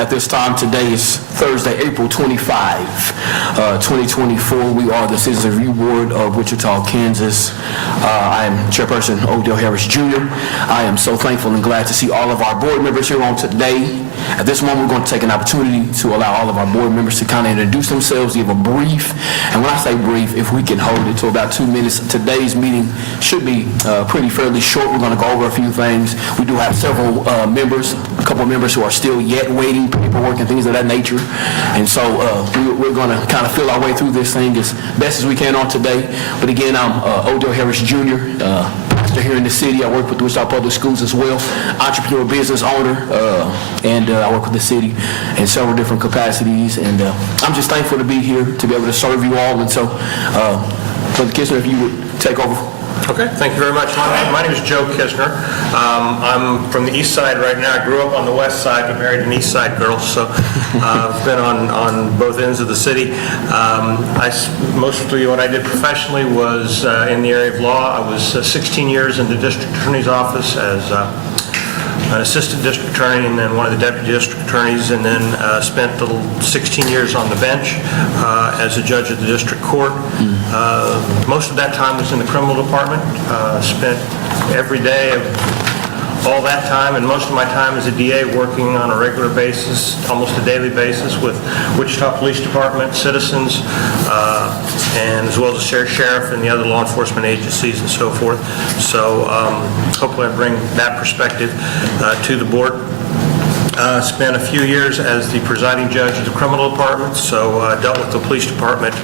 At this time, today is Thursday, April 25, 2024. We are the Citizens Review Board of Wichita, Kansas. I am Chairperson Odell Harris Jr. I am so thankful and glad to see all of our board members here on today. At this moment, we're going to take an opportunity to allow all of our board members to kind of introduce themselves, give a brief, and when I say brief, if we can hold it to about 2 minutes. Today's meeting should be fairly short. We're going to go over a few things. We do have several members, a couple of members who are still yet waiting, paperwork and things of that nature, and so we're going to kind of feel our way through this thing as best as we can on today. But again, I'm Odell Harris Jr., pastor here in the city. I work with the Wichita Public Schools as well, entrepreneur, business owner, and I work with the city in several different capacities, and I'm just thankful to be here to be able to serve you all. And so, Brother Kistner, if you would take over. Okay, thank you very much. My name is Joe Kisner. I'm from the east side right now. I grew up on the west side, but married an east side girl, so I've been on both ends of the city. Mostly what I did professionally was in the area of law. I was 16 years in the district attorney's office as an assistant district attorney and then one of the deputy district attorneys, and then spent 16 years on the bench as a judge of the district court. Most of that time was in the criminal department. Spent every day of all that time and most of my time as a DA working on a regular basis, almost a daily basis, with Wichita Police Department, citizens, and as well as the sheriff and the other law enforcement agencies and so forth. So hopefully I bring that perspective to the board. Spent a few years as the presiding judge of the criminal department, so dealt with the police department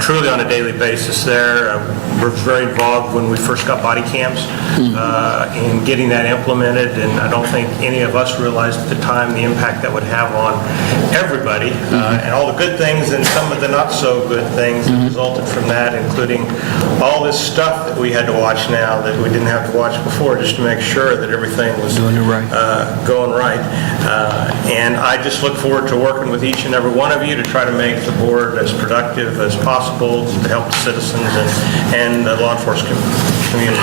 truly on a daily basis there. We're very involved when we first got body cams in getting that implemented, and I don't think any of us realized at the time the impact that would have on everybody and all the good things and some of the not so good things that resulted from that, including all this stuff that we had to watch now that we didn't have to watch before, just to make sure that everything was going right. And I just look forward to working with each and every one of you to try to make the board as productive as possible to help the citizens and the law enforcement community.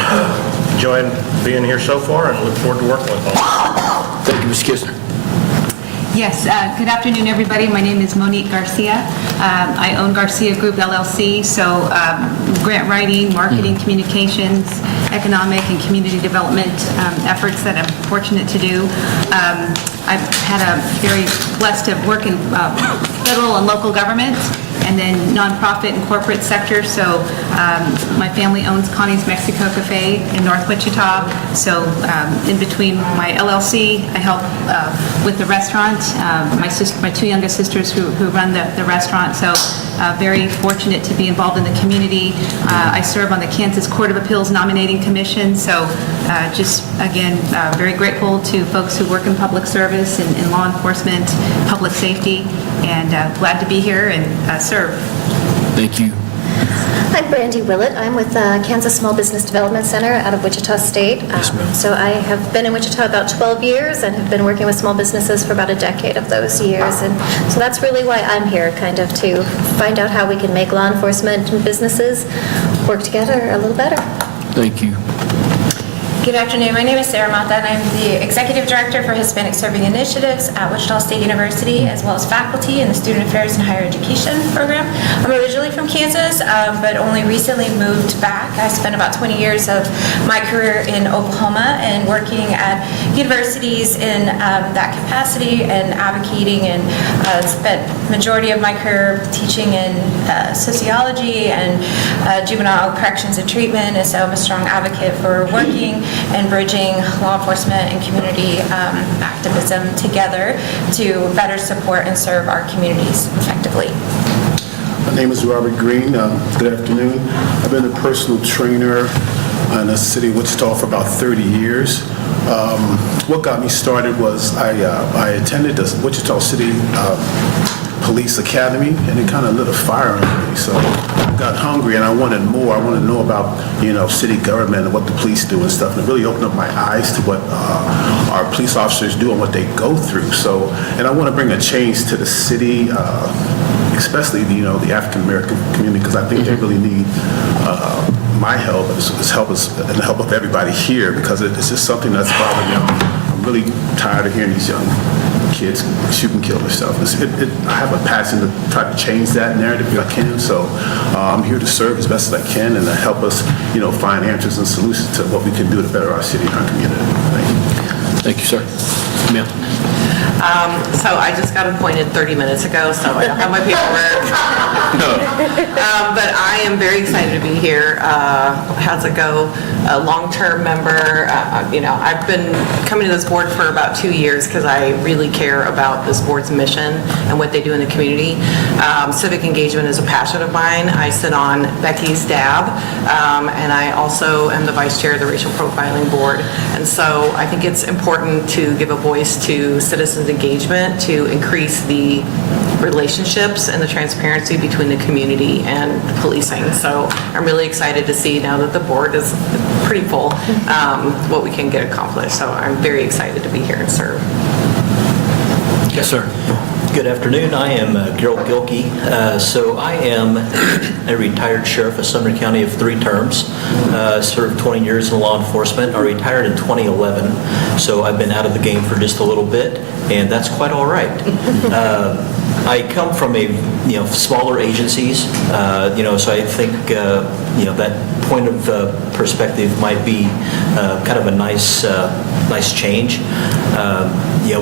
Enjoying being here so far and look forward to working with all. Thank you, Ms. Kistner. Yes, good afternoon, everybody. My name is Monique Garcia. I own Garcia Group, LLC, so grant writing, marketing, communications, economic and community development efforts that I'm fortunate to do. I've had a very blessed to work in federal and local government, and then nonprofit and corporate sector. So my family owns Connie's Mexico Cafe in North Wichita. So in between my LLC, I help with the restaurant. My two youngest sisters who run the restaurant. So very fortunate to be involved in the community. I serve on the Kansas Court of Appeals Nominating Commission. So just again, very grateful to folks who work in public service and in law enforcement, public safety, and glad to be here and serve. Thank you. I'm Brandy Willett. I'm with Kansas Small Business Development Center out of Wichita State. So I have been in Wichita about 12 years and have been working with small businesses for about a decade of those years. And so that's really why I'm here, kind of to find out how we can make law enforcement and businesses work together a little better. Thank you. Good afternoon. My name is Sarah Mata, and I'm the Executive Director for Hispanic Serving Initiatives at Wichita State University, as well as faculty in the Student Affairs and Higher Education program. I'm originally from Kansas, but only recently moved back. I spent about 20 years of my career in Oklahoma and working at universities in that capacity and advocating, and spent majority of my career teaching in sociology and juvenile corrections and treatment, and so I'm a strong advocate for working and bridging law enforcement and community activism together to better support and serve our communities effectively. My name is Robert Green. Good afternoon. I've been a personal trainer in the city of Wichita for about 30 years. What got me started was I attended the Wichita City Police Academy, and it kind of lit a fire under me. So I got hungry and I wanted more. I wanted to know about, city government and what the police do and stuff. And it really opened up my eyes to what our police officers do and what they go through. So, and I want to bring a change to the city, especially the African American community, because I think they really need my help and the help of everybody here, because it's just something that's bothering me. I'm really tired of hearing these young kids shoot and kill themselves. I have a passion to try to change that narrative if I can. So I'm here to serve as best as I can and to help us, find answers and solutions to what we can do to better our city and our community. Thank you. Thank you, sir. Ma'am. So I just got appointed 30 minutes ago, so I don't have my paperwork. But I am very excited to be here. How's it go? A long-term member. I've been coming to this board for about 2 years because I really care about this board's mission and what they do in the community. Civic engagement is a passion of mine. I sit on Becky's DAB, and I also am the vice chair of the Racial Profiling Board. And so I think it's important to give a voice to citizens' engagement to increase the relationships and the transparency between the community and policing. So I'm really excited to see now that the board is pretty full, what we can get accomplished. So I'm very excited to be here and serve. Yes, sir. Good afternoon. I am Gerald Gilkey. So I am a retired sheriff of Sumner County of 3 terms. Served 20 years in law enforcement. I retired in 2011. So I've been out of the game for just a little bit, and that's quite all right. I come from smaller agencies, so I think that point of perspective might be kind of a nice change.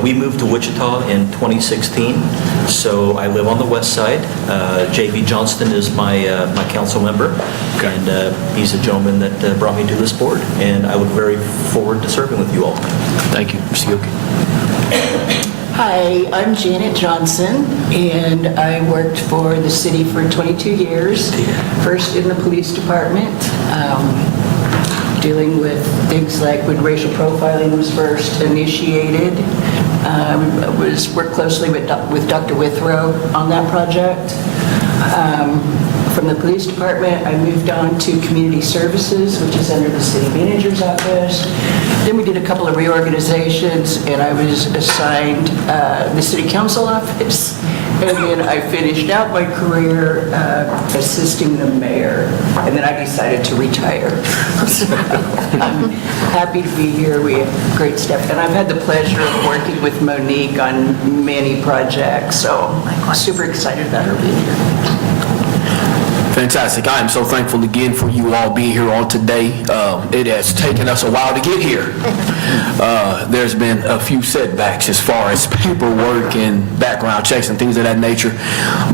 We moved to Wichita in 2016, so I live on the west side. J.V. Johnston is my council member, and he's a gentleman that brought me to this board, and I look very forward to serving with you all. Thank you, Mr. Gilkey. Hi, I'm Janet Johnson, and I worked for the city for 22 years, first in the police department, dealing with things like when racial profiling was first initiated. Worked closely with Dr. Withrow on that project. From the police department, I moved on to community services, which is under the city manager's office. Then we did a couple of reorganizations, and I was assigned the city council office. And then I finished out my career assisting the mayor, and then I decided to retire. So I'm happy to be here. We have great staff, and I've had the pleasure of working with Monique on many projects, so I'm super excited about her being here. Fantastic. I am so thankful again for you all being here on today. It has taken us a while to get here. There's been a few setbacks as far as paperwork and background checks and things of that nature,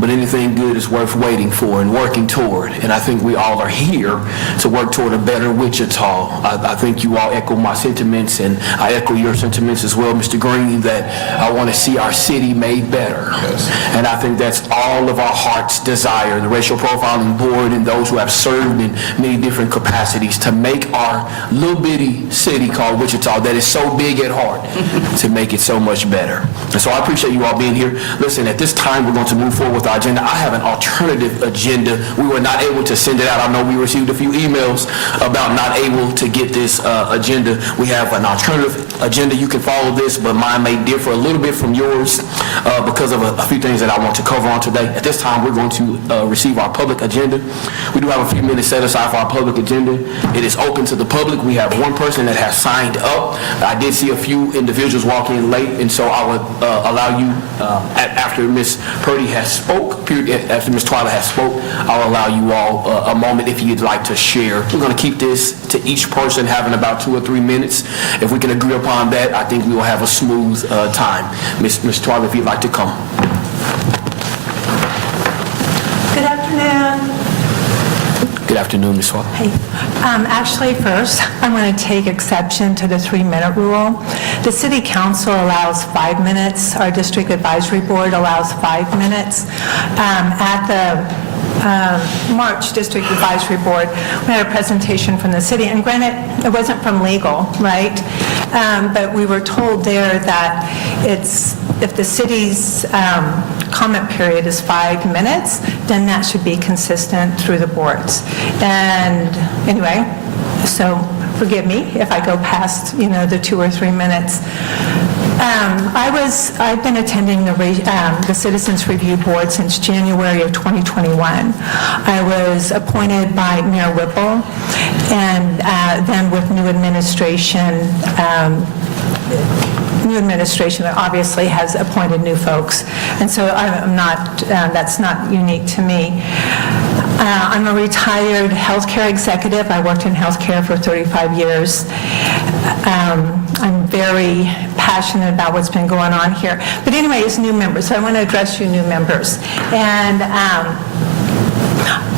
but anything good is worth waiting for and working toward. And I think we all are here to work toward a better Wichita. I think you all echo my sentiments, and I echo your sentiments as well, Mr. Green, that I want to see our city made better. Yes. And I think that's all of our heart's desire. The Racial Profiling Board and those who have served in many different capacities to make our little bitty city called Wichita that is so big at heart to make it so much better. And so I appreciate you all being here. Listen, at this time we're going to move forward with our agenda. I have an alternative agenda. We were not able to send it out. I know we received a few emails about not able to get this agenda. We have an alternative agenda. You can follow this, but mine may differ a little bit from yours because of a few things that I want to cover on today. At this time, we're going to receive our public agenda. We do have a few minutes set aside for our public agenda. It is open to the public. We have one person that has signed up. I did see a few individuals walk in late, and so I would allow you, after Ms. Purdy has spoke, after Ms. Twyla has spoke, I'll allow you all a moment if you'd like to share. We're going to keep this to each person having about 2 or 3 minutes. If we can agree upon that, I think we will have a smooth time. Ms. Twyla, if you'd like to come. Good afternoon. Good afternoon, Ms. Twyla. Hey. Actually, first, I'm going to take exception to the 3-minute rule. The City Council allows 5 minutes. Our District Advisory Board allows 5 minutes. At the March District Advisory Board, we had a presentation from the city, and granted, it wasn't from legal, right? But we were told there that if the city's comment period is 5 minutes, then that should be consistent through the boards. And anyway, so forgive me if I go past, the 2 or 3 minutes. I've been attending the Citizens Review Board since January of 2021. I was appointed by Mayor Whipple, and then with new administration, new administration obviously has appointed new folks, and so I'm not, that's not unique to me. I'm a retired healthcare executive. I worked in healthcare for 35 years. I'm very passionate about what's been going on here. But anyway, as new members, so I want to address you new members. And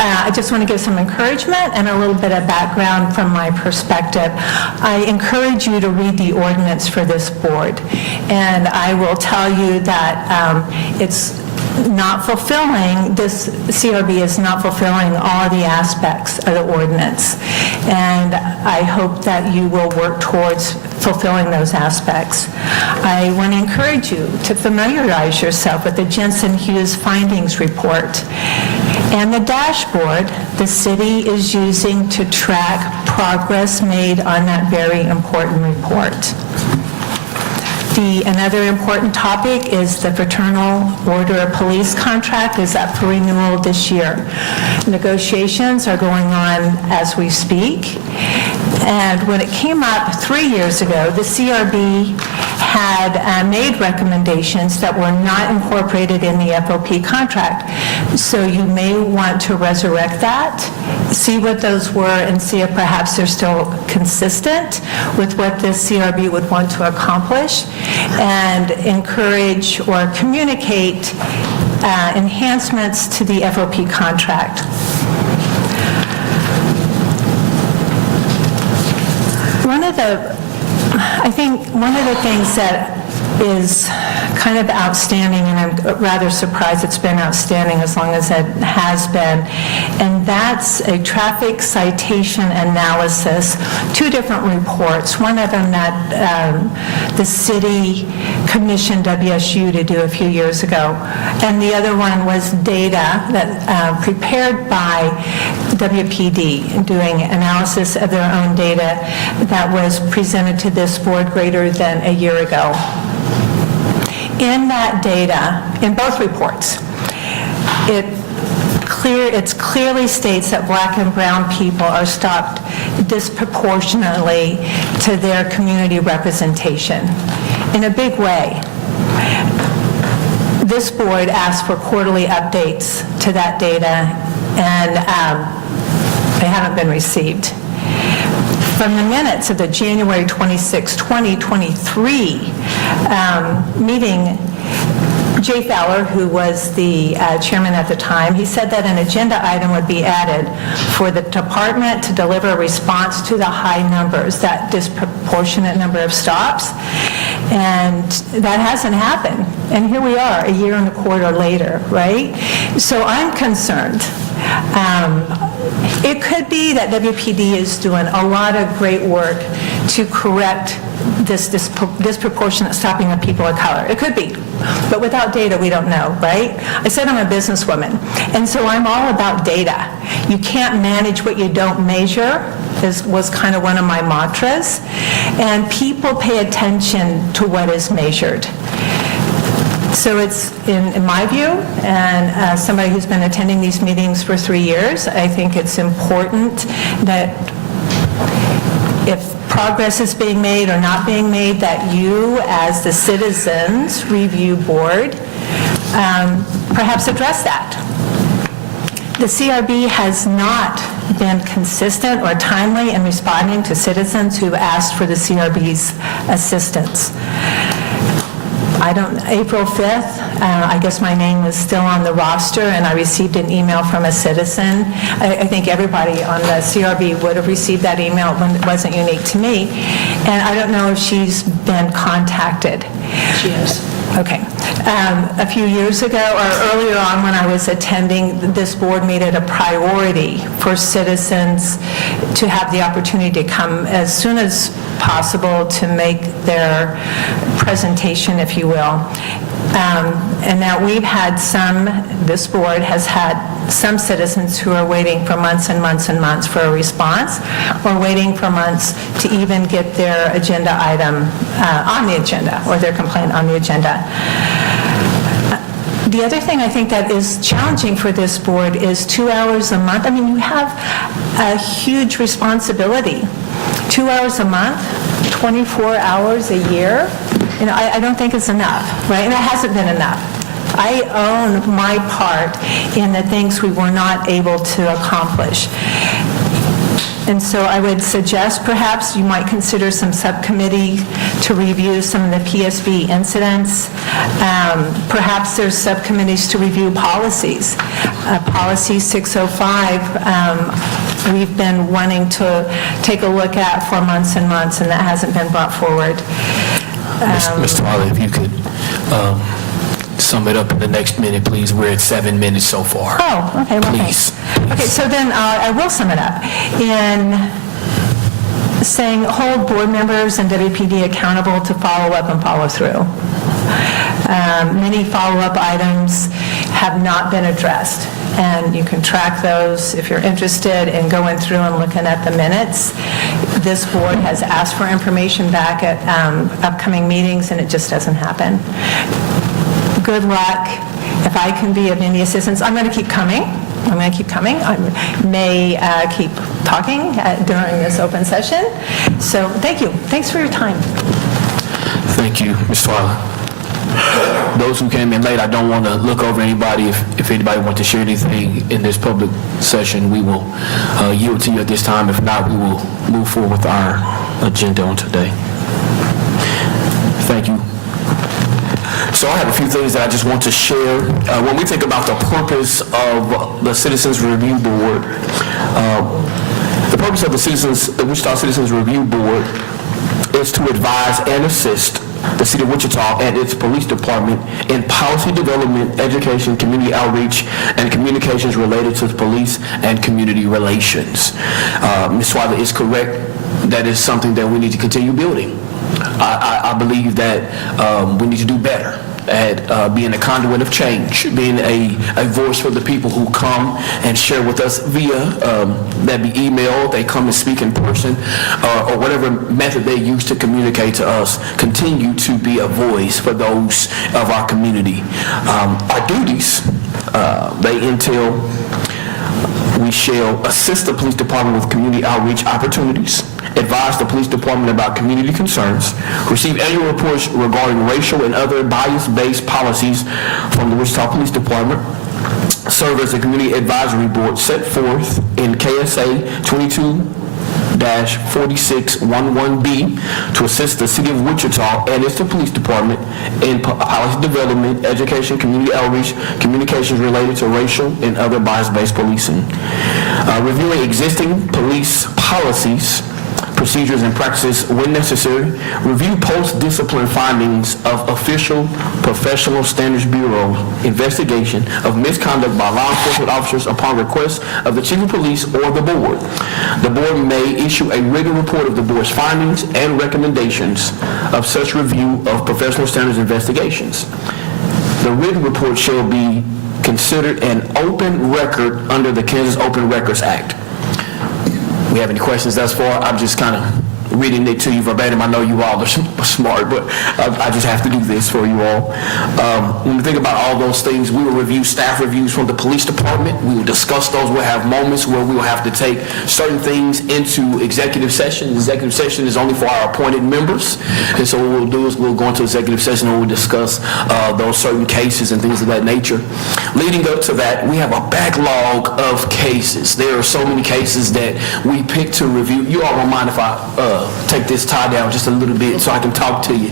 I just want to give some encouragement and a little bit of background from my perspective. I encourage you to read the ordinance for this board. And I will tell you that it's not fulfilling, this CRB is not fulfilling all the aspects of the ordinance. And I hope that you will work towards fulfilling those aspects. I want to encourage you to familiarize yourself with the Jensen Hughes findings report and the dashboard the city is using to track progress made on that very important report. Another important topic is the Fraternal Order of Police contract is up for renewal this year. Negotiations are going on as we speak. And when it came up 3 years ago, the CRB had made recommendations that were not incorporated in the FOP contract. So you may want to resurrect that, see what those were, and see if perhaps they're still consistent with what the CRB would want to accomplish, and encourage or communicate enhancements to the FOP contract. I think one of the things that is kind of outstanding, and I'm rather surprised it's been outstanding as long as it has been, and that's a traffic citation analysis, 2 different reports, one of them that the city commissioned WSU to do a few years ago, and the other one was data that prepared by WPD, doing analysis of their own data that was presented to this board greater than a year ago. In that data, in both reports, it clearly states that black and brown people are stopped disproportionately to their community representation in a big way. This board asked for quarterly updates to that data, and they haven't been received. From the minutes of the January 26, 2023 meeting, Jay Fowler, who was the chairman at the time, he said that an agenda item would be added for the department to deliver a response to the high numbers, that disproportionate number of stops, and that hasn't happened. And here we are, a year and a quarter later, right? So I'm concerned. It could be that WPD is doing a lot of great work to correct this disproportionate stopping of people of color. It could be, but without data, we don't know, right? I said I'm a businesswoman, and so I'm all about data. You can't manage what you don't measure, was kind of one of my mantras, and people pay attention to what is measured. So it's, in my view, and somebody who's been attending these meetings for 3 years, I think it's important that if progress is being made or not being made, that you, as the Citizens Review Board, perhaps address that. The CRB has not been consistent or timely in responding to citizens who've asked for the CRB's assistance. April 5th, I guess my name was still on the roster, and I received an email from a citizen. I think everybody on the CRB would have received that email when it wasn't unique to me. And I don't know if she's been contacted. She is. Okay. A few years ago, or earlier on when I was attending, this board made it a priority for citizens to have the opportunity to come as soon as possible to make their presentation, if you will. And now we've had this board has had some citizens who are waiting for months and months and months for a response, or waiting for months to even get their agenda item on the agenda, or their complaint on the agenda. The other thing I think that is challenging for this board is 2 hours a month. I mean, you have a huge responsibility. 2 hours a month, 24 hours a year. I don't think it's enough, right? And it hasn't been enough. I own my part in the things we were not able to accomplish. And so I would suggest perhaps you might consider some subcommittee to review some of the PSB incidents. Perhaps there's subcommittees to review policies. Policy 605, we've been wanting to take a look at for months and months, and that hasn't been brought forward. Mr. Marley, if you could sum it up in the next minute, please. We're at 7 minutes so far. Oh, okay, well, Please. thanks. Okay, so then I will sum it up in saying hold board members and WPD accountable to follow up and follow through. Many follow-up items have not been addressed, and you can track those if you're interested in going through and looking at the minutes. This board has asked for information back at upcoming meetings, and it just doesn't happen. Good luck. If I can be of any assistance, I'm going to keep coming. I may keep talking during this open session. So thank you. Thanks for your time. Thank you, Ms. Twyla. Those who came in late, I don't want to look over anybody. If anybody wants to share anything in this public session, we will yield to you at this time. If not, we will move forward with our agenda on today. Thank you. So I have a few things that I just want to share. When we think about the purpose of the Citizens Review Board, the purpose of the Wichita Citizens Review Board is to advise and assist the City of Wichita and its police department in policy development, education, community outreach, and communications related to police and community relations. Ms. Twyla is correct. That is something that we need to continue building. I believe that we need to do better at being a conduit of change, being a voice for the people who come and share with us via, that be email, they come and speak in person, or whatever method they use to communicate to us, continue to be a voice for those of our community. Our duties, they entail, we shall assist the police department with community outreach opportunities, advise the police department about community concerns, receive annual reports regarding racial and other bias-based policies from the Wichita Police Department, serve as a community advisory board set forth in KSA 22-4611B to assist the City of Wichita and its police department in policy development, education, community outreach, communications related to racial and other bias-based policing. Reviewing existing police policies, procedures, and practices when necessary. Review post-discipline findings of official Professional Standards Bureau investigation of misconduct by law enforcement officers upon request of the Chief of Police or the Board. The Board may issue a written report of the Board's findings and recommendations of such review of professional standards investigations. The written report shall be considered an open record under the Kansas Open Records Act. We have any questions thus far? I'm just kind of reading it to you verbatim. I know you all are smart, but I just have to do this for you all. When we think about all those things, we will review staff reviews from the police department. We will discuss those. We'll have moments where we will have to take certain things into executive session. The executive session is only for our appointed members. And so what we'll do is we'll go into executive session and we'll discuss those certain cases and things of that nature. Leading up to that, we have a backlog of cases. There are so many cases that we pick to review. You all don't mind if I take this tie down just a little bit so I can talk to you.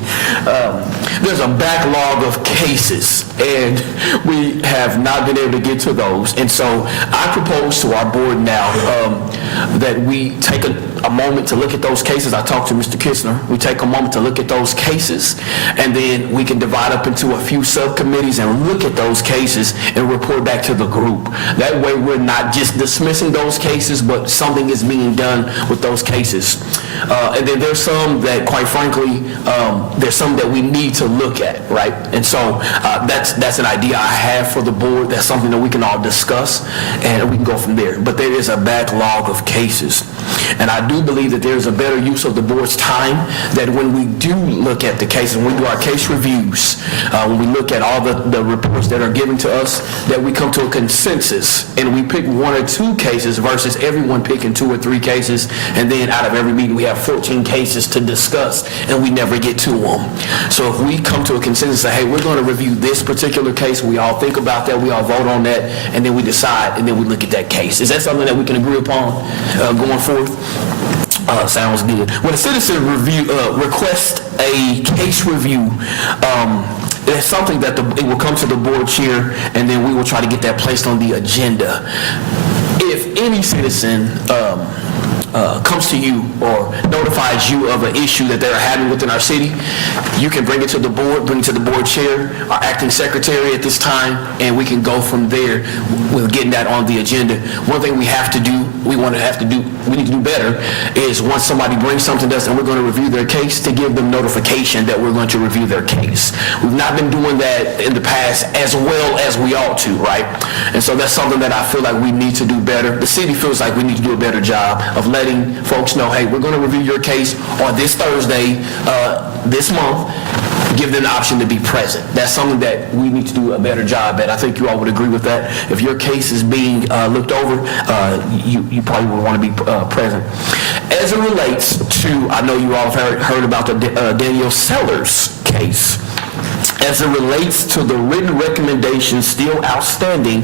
There's a backlog of cases, and we have not been able to get to those. And so I propose to our board now that we take a moment to look at those cases. I talked to Mr. Kistner. We take a moment to look at those cases, and then we can divide up into a few subcommittees and look at those cases and report back to the group. That way we're not just dismissing those cases, but something is being done with those cases. And then there's some that, quite frankly, there's some that we need to look at, right? And so that's an idea I have for the board. That's something that we can all discuss, and we can go from there. But there is a backlog of cases. And I do believe that there's a better use of the board's time, that when we do look at the cases, when we do our case reviews, when we look at all the reports that are given to us, that we come to a consensus and we pick one or two cases versus everyone picking 2 or 3 cases, and then out of every meeting we have 14 cases to discuss, and we never get to them. So if we come to a consensus, say, hey, we're going to review this particular case, we all think about that, we all vote on that, and then we decide, and then we look at that case. Is that something that we can agree upon going forth? Sounds good. When a citizen requests a case review, it's something that it will come to the board chair, and then we will try to get that placed on the agenda. If any citizen comes to you or notifies you of an issue that they're having within our city, you can bring it to the board, bring it to the board chair, our acting secretary at this time, and we can go from there with getting that on the agenda. One thing we have to do, we need to do better, is once somebody brings something to us and we're going to review their case, to give them notification that we're going to review their case. We've not been doing that in the past as well as we ought to, right? And so that's something that I feel like we need to do better. The city feels like we need to do a better job of letting folks know, hey, we're going to review your case on this Thursday, this month. Give them the option to be present. That's something that we need to do a better job at. I think you all would agree with that. If your case is being looked over, you probably would want to be present. As it relates to, I know you all have heard about the Daniel Sellers case. As it relates to the written recommendations still outstanding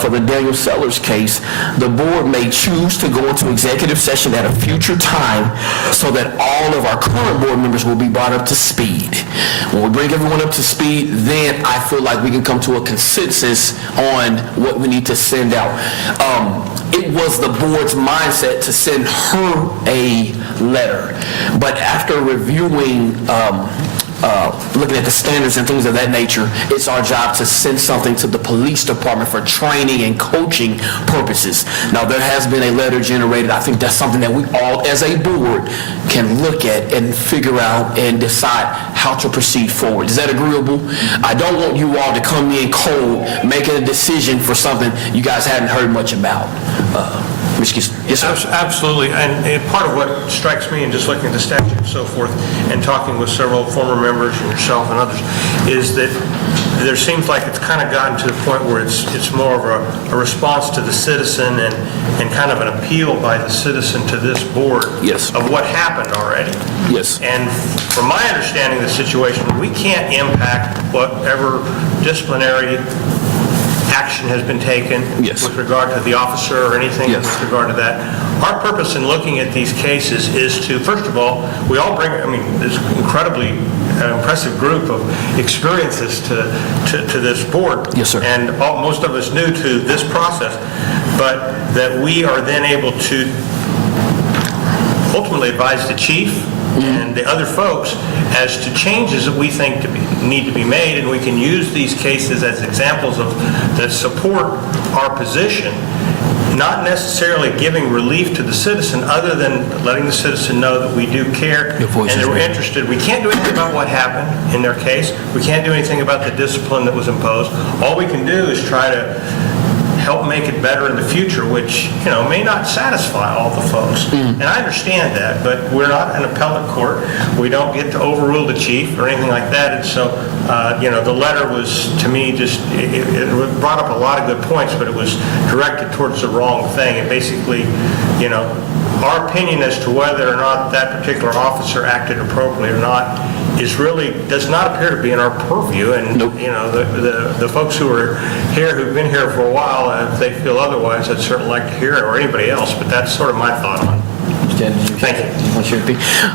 for the Daniel Sellers case, the board may choose to go into executive session at a future time so that all of our current board members will be brought up to speed. When we bring everyone up to speed, then I feel like we can come to a consensus on what we need to send out. It was the board's mindset to send her a letter, but after reviewing looking at the standards and things of that nature, it's our job to send something to the police department for training and coaching purposes. Now, there has been a letter generated. I think that's something that we all, as a board, can look at and figure out and decide how to proceed forward. Is that agreeable? I don't want you all to come in cold, making a decision for something you guys hadn't heard much about. Yes, sir. Absolutely, and part of what strikes me in just looking at the statute and so forth, and talking with several former members and yourself and others, is that there seems like it's kind of gotten to the point where it's more of a response to the citizen and kind of an appeal by the citizen to this board. Yes. Of what happened already. Yes. And from my understanding of the situation, we can't impact whatever disciplinary action has been taken. Yes. With regard to the officer or anything. Yes. With regard to that. Our purpose in looking at these cases is to, first of all, we all bring, this incredibly impressive group of experiences to this board. Yes, sir. And most of us new to this process, but that we are then able to ultimately advise the chief and the other folks as to changes that we think need to be made, and we can use these cases as examples of that support our position, not necessarily giving relief to the citizen other than letting the citizen know that we do care and that we're interested. We can't do anything about what happened in their case. We can't do anything about the discipline that was imposed. All we can do is try to help make it better in the future, which, may not satisfy all the folks. And I understand that, but we're not an appellate court. We don't get to overrule the chief or anything like that. And so, the letter was, to me, just, it brought up a lot of good points, but it was directed towards the wrong thing. And basically, our opinion as to whether or not that particular officer acted appropriately or not does not appear to be in our purview. And, Nope. The folks who are here, who've been here for a while, if they feel otherwise, I'd certainly like to hear it, or anybody else, but that's sort of my thought on it. Thank you.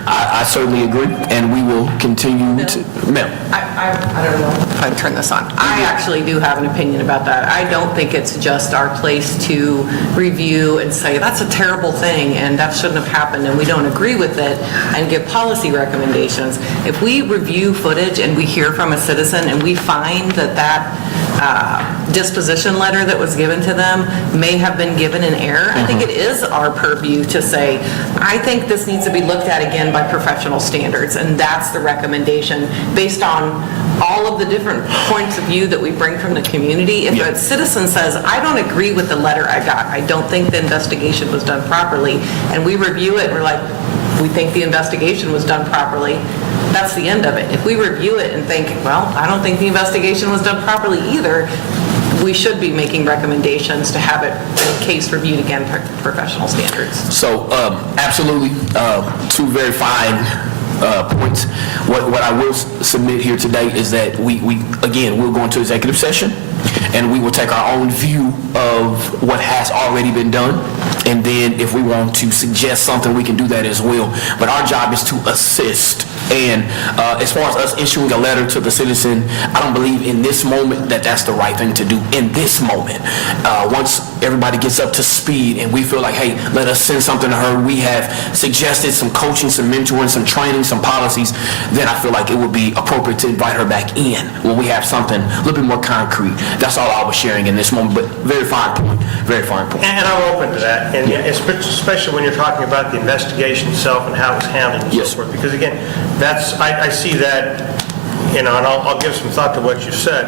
I certainly agree, and we will continue to... Ma'am. I don't know if I can turn this on. I actually do have an opinion about that. I don't think it's just our place to review and say, that's a terrible thing, and that shouldn't have happened, and we don't agree with it, and give policy recommendations. If we review footage and we hear from a citizen and we find that disposition letter that was given to them may have been given in error, I think it is our purview to say, I think this needs to be looked at again by professional standards, and that's the recommendation based on all of the different points of view that we bring from the community. If a citizen says, I don't agree with the letter I got, I don't think the investigation was done properly, and we review it, we're like, we think the investigation was done properly, that's the end of it. If we review it and think, well, I don't think the investigation was done properly either, we should be making recommendations to have it in case reviewed again for professional standards. So, absolutely, two very fine points. What I will submit here today is that we'll go into executive session, and we will take our own view of what has already been done, and then if we want to suggest something, we can do that as well. But our job is to assist. And as far as us issuing a letter to the citizen, I don't believe in this moment that that's the right thing to do in this moment. Once everybody gets up to speed and we feel like, hey, let us send something to her, we have suggested some coaching, some mentoring, some training, some policies, then I feel like it would be appropriate to invite her back in when we have something a little bit more concrete. That's all I was sharing in this moment, but very fine point, very fine point. And I'm open to that, and especially when you're talking about the investigation itself and how it was handled and Yes. so forth. Because again, I see that, and I'll give some thought to what you said.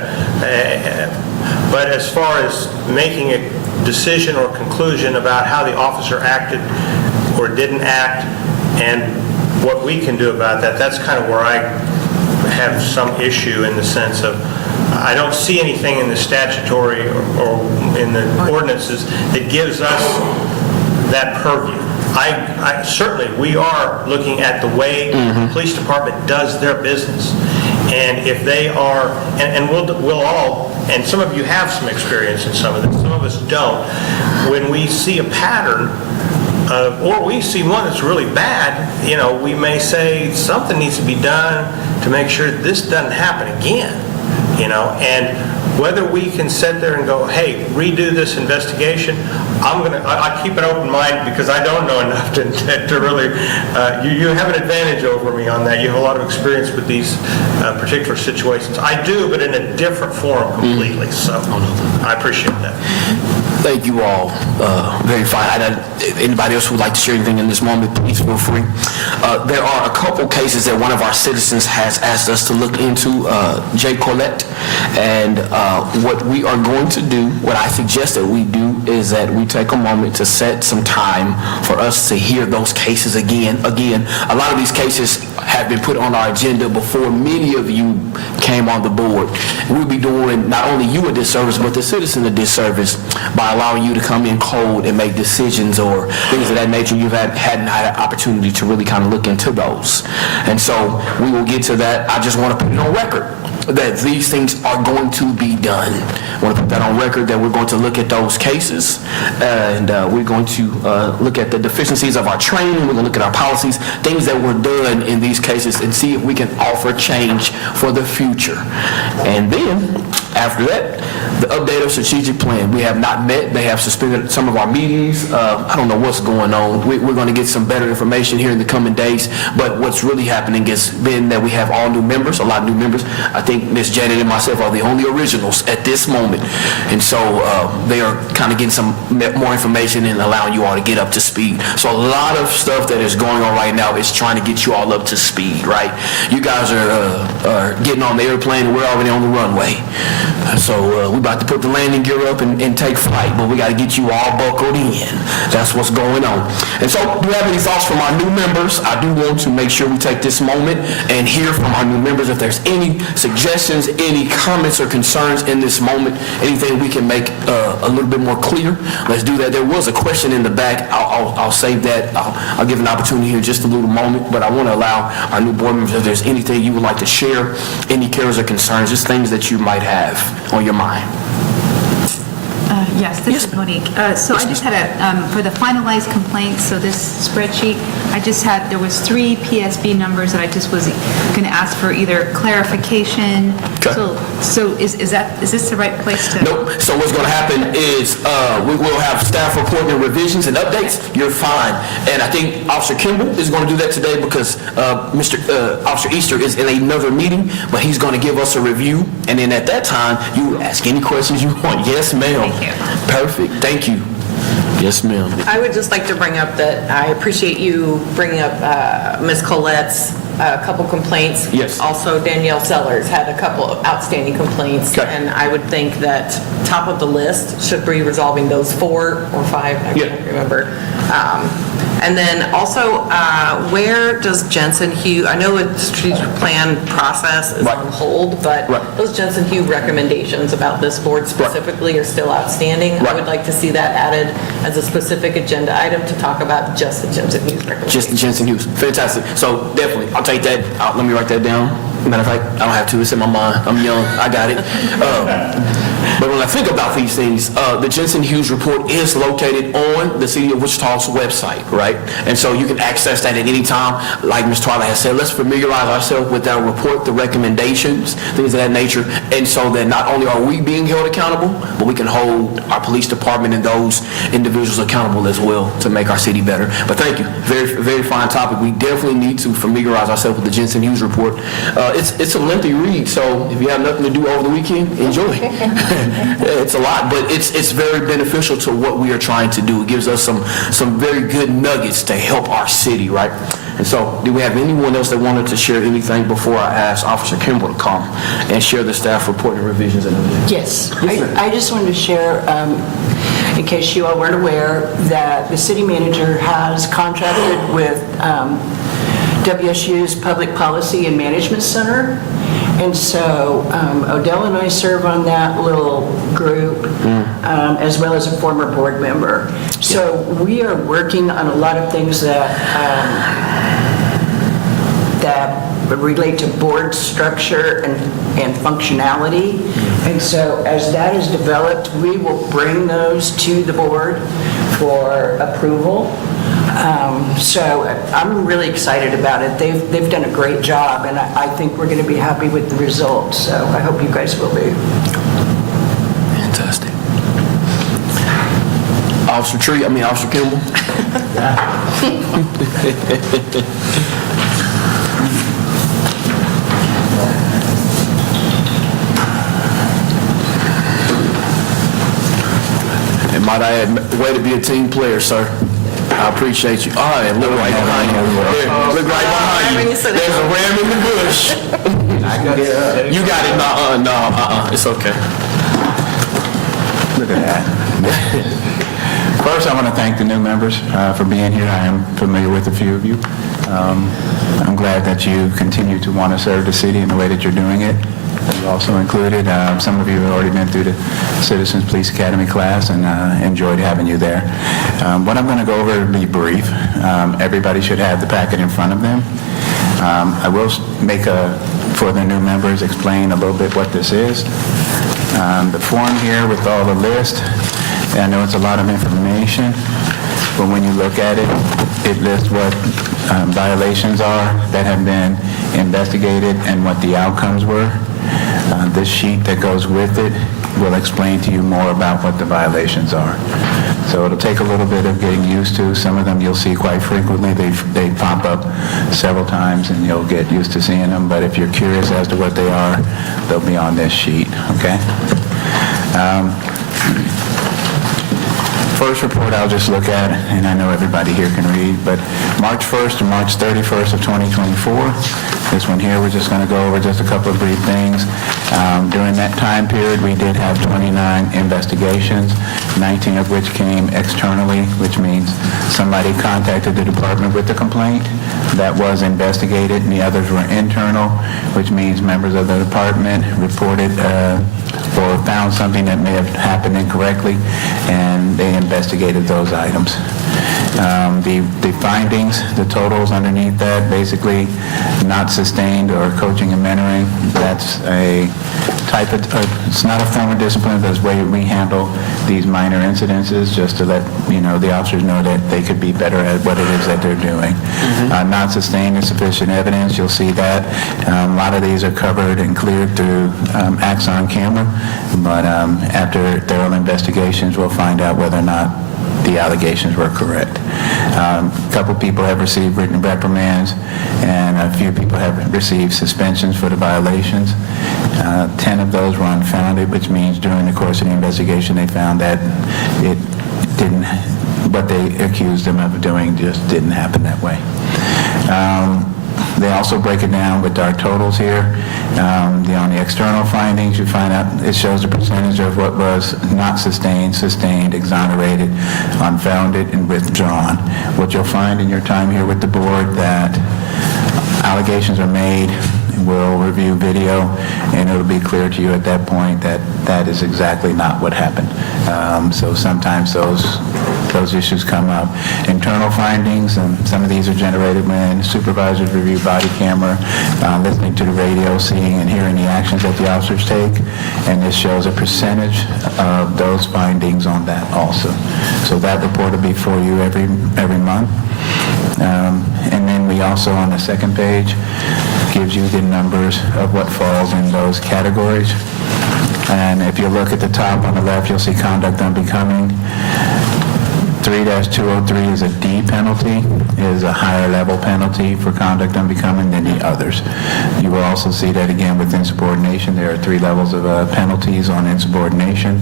But as far as making a decision or conclusion about how the officer acted or didn't act, and what we can do about that, that's kind of where I have some issue in the sense of I don't see anything in the statutory or in the ordinances that gives us that purview. I certainly, we are looking at the way the police department does their business. And if they are, and we'll all, and some of you have some experience in some of this, some of us don't, when we see a pattern, or we see one that's really bad, we may say something needs to be done to make sure this doesn't happen again, and whether we can sit there and go, hey, redo this investigation, I keep an open mind because I don't know enough to really, you have an advantage over me on that. You have a lot of experience with these particular situations. I do, but in a different form completely, so I appreciate that. Thank you all. Very fine. Anybody else who would like to share anything in this moment, please feel free. There are a couple cases that one of our citizens has asked us to look into, Jay Collette, and what we are going to do, what I suggest that we do, is that we take a moment to set some time for us to hear those cases again. Again, a lot of these cases have been put on our agenda before many of you came on the board. We'll be doing not only you a disservice, but the citizen a disservice by allowing you to come in cold and make decisions or things of that nature. You've hadn't had an opportunity to really kind of look into those. And so we will get to that. I just want to put it on record that these things are going to be done. I want to put that on record that we're going to look at those cases, and we're going to look at the deficiencies of our training, we're going to look at our policies, things that were done in these cases, and see if we can offer change for the future. And then, after that, the updated strategic plan. We have not met. They have suspended some of our meetings. I don't know what's going on. We're going to get some better information here in the coming days, but what's really happening has been that we have all new members, a lot of new members. I think Ms. Janet and myself are the only originals at this moment, and so they are kind of getting some more information and allowing you all to get up to speed. So a lot of stuff that is going on right now is trying to get you all up to speed, right? You guys are getting on the airplane, and we're already on the runway. So we're about to put the landing gear up and take flight, but we got to get you all buckled in. That's what's going on. And so, do you have any thoughts from our new members? I do want to make sure we take this moment and hear from our new members. If there's any suggestions, any comments or concerns in this moment, anything we can make a little bit more clear, let's do that. There was a question in the back. I'll save that. I'll give an opportunity here in just a little moment, but I want to allow our new board members, if there's anything you would like to share, any cares or concerns, just things that you might have on your mind. Yes, this is Monique. So I just had for the finalized complaints, so this spreadsheet, there was 3 PSB numbers that I just was going to ask for either clarification. Okay. So is this the right place to? Nope. So what's going to happen is we will have staff reporting and revisions and updates. You're fine. And I think Officer Kimball is going to do that today because Officer Easter is in another meeting, but he's going to give us a review. And then at that time, you ask any questions you want. Yes, ma'am. Thank you. Perfect. Thank you. Yes, ma'am. I would just like to bring up that I appreciate you bringing up Ms. Colette's a couple complaints. Yes. Also, Danielle Sellers had a couple of outstanding complaints. Okay. And I would think that top of the list should be resolving those 4 or 5, I can't remember. And then also, where does Jensen Hugh, I know the strategic plan process is on hold, but those Jensen Hugh recommendations about this board specifically are still outstanding. I would like to see that added as a specific agenda item to talk about just the Jensen Hughes recommendations. Just the Jensen Hughes. Fantastic. So definitely, I'll take that. Let me write that down. Matter of fact, I don't have to. It's in my mind. I'm young. I got it. But when I think about these things, the Jensen Hughes report is located on the City of Wichita's website, right? And so you can access that at any time. Like Ms. Twilight has said, let's familiarize ourselves with that report, the recommendations, things of that nature, and so that not only are we being held accountable, but we can hold our police department and those individuals accountable as well to make our city better. But thank you. Very, very fine topic. We definitely need to familiarize ourselves with the Jensen Hughes report. It's a lengthy read, so if you have nothing to do over the weekend, enjoy. It's a lot, but it's very beneficial to what we are trying to do. It gives us some very good nuggets to help our city, right? And so, do we have anyone else that wanted to share anything before I ask Officer Kimball to come and share the staff report and revisions and everything? Yes, I just wanted to share, in case you all weren't aware, that the city manager has contracted with WSU's Public Policy and Management Center. And so Odell and I serve on that little group, as well as a former board member. So we are working on a lot of things that relate to board structure and functionality. And so as that is developed, we will bring those to the board for approval. So I'm really excited about it. They've done a great job, and I think we're going to be happy with the results. So I hope you guys will be. Fantastic. Officer Kimball. And might I add, way to be a team player, sir. I appreciate you. All right, look right behind you. Yeah, look right behind you. There's a ram in the bush. You got it. No, it's okay. Look at that. First, I want to thank the new members for being here. I am familiar with a few of you. I'm glad that you continue to want to serve the city in the way that you're doing it. You also included, some of you have already been through the Citizens Police Academy class, and enjoyed having you there. What I'm going to go over will be brief. Everybody should have the packet in front of them. I will for the new members, explain a little bit what this is. The form here with all the list, I know it's a lot of information, but when you look at it, it lists what violations are that have been investigated and what the outcomes were. This sheet that goes with it will explain to you more about what the violations are. So it'll take a little bit of getting used to. Some of them you'll see quite frequently. They pop up several times and you'll get used to seeing them. But if you're curious as to what they are, they'll be on this sheet, okay? First report I'll just look at, and I know everybody here can read, but March 1st to March 31st of 2024. This one here, we're just going to go over just a couple of brief things. During that time period, we did have 29 investigations, 19 of which came externally, which means somebody contacted the department with the complaint. That was investigated, and the others were internal, which means members of the department reported or found something that may have happened incorrectly, and they investigated those items. The findings, the totals underneath that, basically not sustained or coaching and mentoring. That's a type of, it's not a form of discipline, but it's the way we handle these minor incidences, just to let the officers know that they could be better at what it is that they're doing. Not sustained insufficient evidence, you'll see that. A lot of these are covered and cleared through acts on camera, but after thorough investigations, we'll find out whether or not the allegations were correct. A couple people have received written reprimands, and a few people have received suspensions for the violations. 10 of those were unfounded, which means during the course of the investigation they found that it didn't, what they accused them of doing just didn't happen that way. They also break it down with our totals here. On the external findings, you find out, it shows the percentage of what was not sustained, sustained, exonerated, unfounded, and withdrawn. What you'll find in your time here with the board, that allegations are made, we'll review video, and it'll be clear to you at that point that that is exactly not what happened. So sometimes those issues come up. Internal findings, some of these are generated when supervisors review body camera, listening to the radio, seeing and hearing the actions that the officers take, and this shows a percentage of those findings on that also. So that report will be for you every month. And then we also, on the second page, gives you the numbers of what falls in those categories. And if you look at the top on the left, you'll see conduct unbecoming. 3-203 is a D penalty, is a higher level penalty for conduct unbecoming than the others. You will also see that again with insubordination. There are 3 levels of penalties on insubordination,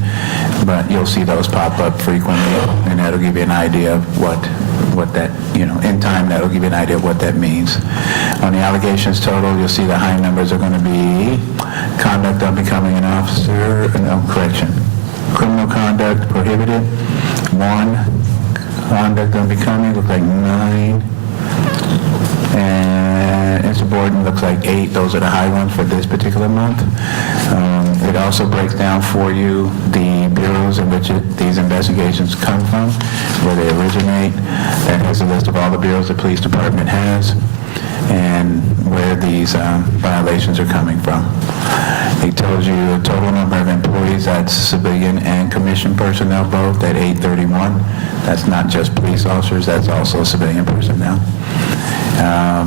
but you'll see those pop up frequently, and that'll give you an idea of what that, in time, that'll give you an idea of what that means. On the allegations total, you'll see the high numbers are going to be conduct unbecoming an officer, criminal conduct prohibited, 1, conduct unbecoming, looks like 9, and insubordinate looks like 8. Those are the high ones for this particular month. It also breaks down for you the bureaus in which these investigations come from, where they originate. That has a list of all the bureaus the police department has, and where these violations are coming from. It tells you the total number of employees, that's civilian and commissioned personnel both, at 831. That's not just police officers, that's also civilian personnel.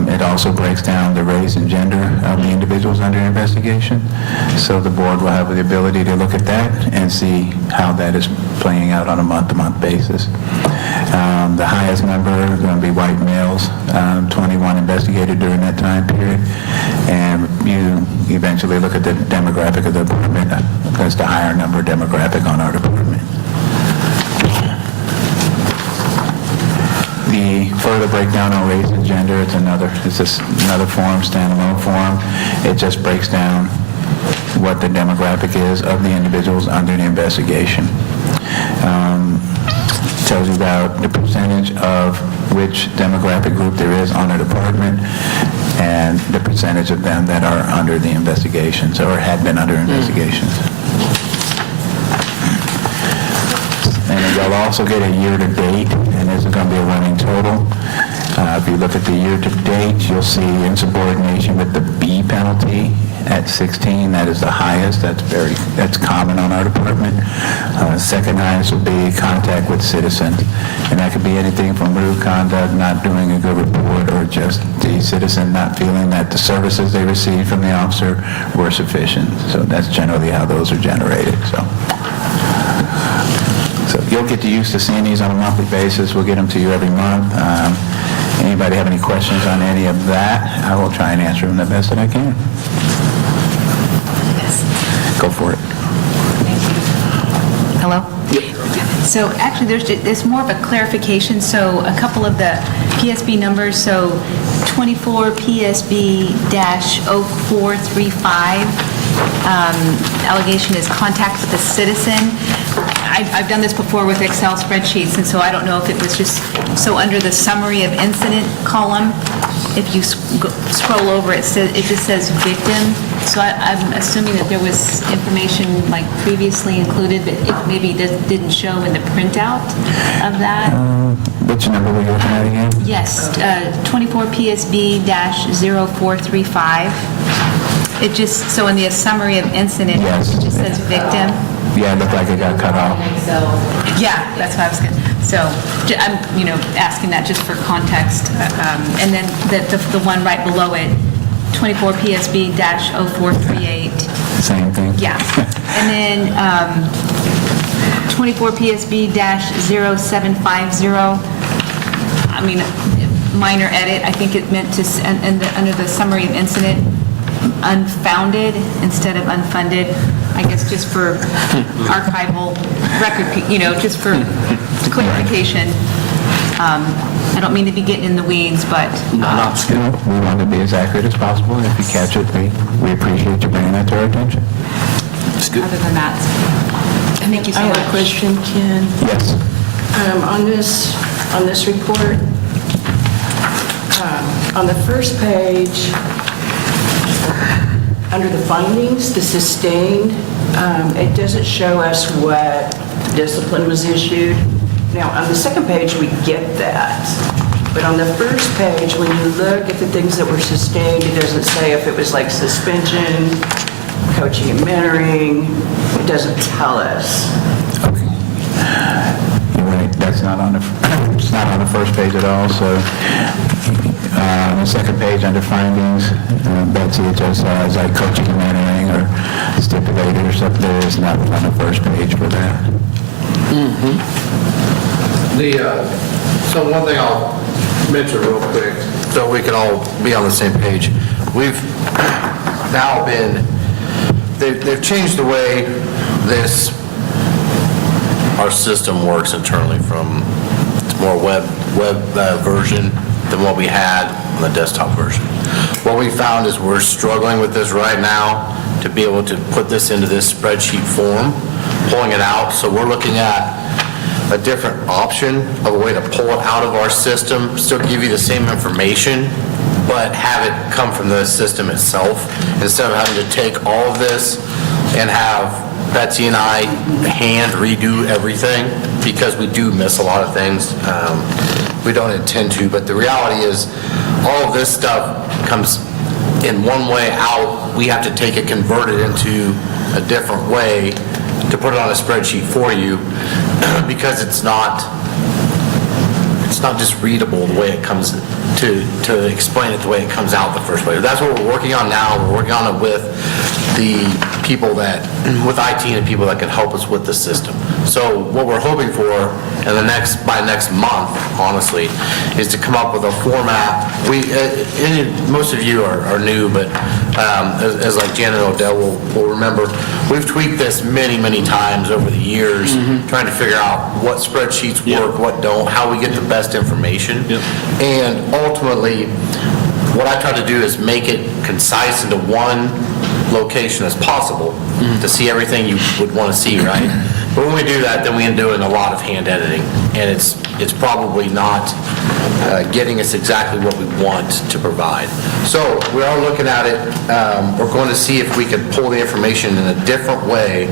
It also breaks down the race and gender of the individuals under investigation. So the board will have the ability to look at that and see how that is playing out on a month-to-month basis. The highest number are going to be white males, 21 investigated during that time period. And you eventually look at the demographic of the department. That's the higher number demographic on our department. The further breakdown on race and gender, it's just another form, standalone form. It just breaks down what the demographic is of the individuals under the investigation. Tells you about the percentage of which demographic group there is on a department and the percentage of them that are under the investigations or had been under investigations. And you'll also get a year-to-date, and this is going to be a running total. If you look at the year-to-date, you'll see insubordination with the B penalty at 16. That is the highest. That's common on our department. Second highest would be contact with citizens, and that could be anything from rude conduct, not doing a good report, or just the citizen not feeling that the services they received from the officer were sufficient. So that's generally how those are generated. So you'll get used to seeing these on a monthly basis. We'll get them to you every month. Anybody have any questions on any of that? I will try and answer them the best that I can. Yes. Go for it. Hello? So actually, there's more of a clarification. So a couple of the PSB numbers, so 24 PSB-0435, allegation is contact with a citizen. I've done this before with Excel spreadsheets, and so I don't know if it was just, so under the summary of incident column, if you scroll over, it just says victim. So I'm assuming that there was information like previously included, but it maybe didn't show in the printout of that. Which number were you looking at again? Yes, 24 PSB-0435. It just, so in the summary of incident, Yes. it just says victim. Yeah, it looked like it got cut off. Yeah, that's what I was going to, so I'm, asking that just for context. And then the one right below it, 24 PSB-0438. Same thing? Yeah. And then 24 PSB-0750, I mean, minor edit, I think it meant to, under the summary of incident, unfounded instead of unfunded, I guess just for archival record, just for clarification. I don't mean to be getting in the weeds, but We want to be as accurate as possible, and if you catch it, we appreciate you bringing that to our attention. other than that, thank you so I much. have a question, Ken. Yes. On this report, on the first page, under the findings, the sustained, it doesn't show us what discipline was issued. Now, on the second page, we get that. But on the first page, when you look at the things that were sustained, it doesn't say if it was like suspension, coaching and mentoring. It doesn't tell us. Okay. You're right, that's not on the, it's not on the first page at all, so on the second page under findings, Betsy, it just says like coaching and mentoring or stipulated or something. There is nothing on the first page for that. So one thing I'll mention real quick, so we can all be on the same page. We've now they've changed the way our system works internally from, it's more web version than what we had on the desktop version. What we found is we're struggling with this right now to be able to put this into this spreadsheet form, pulling it out. So we're looking at a different option of a way to pull it out of our system, still give you the same information, but have it come from the system itself, instead of having to take all of this and have Betsy and I hand redo everything, because we do miss a lot of things. We don't intend to, but the reality is all of this stuff comes in one way out. We have to take it, convert it into a different way to put it on a spreadsheet for you, because it's not just readable the way it comes to explain it the way it comes out the first way. That's what we're working on now. We're working on it with the people with IT and people that can help us with the system. So what we're hoping for by next month, honestly, is to come up with a format. Most of you are new, but as like Janet Odell will remember, we've tweaked this many times over the years, trying to figure out what spreadsheets work, what don't, how we get the best information. And ultimately, what I try to do is make it concise into one location as possible to see everything you would want to see, right? But when we do that, then we end up doing a lot of hand editing, and it's probably not getting us exactly what we want to provide. So we are looking at it. We're going to see if we can pull the information in a different way,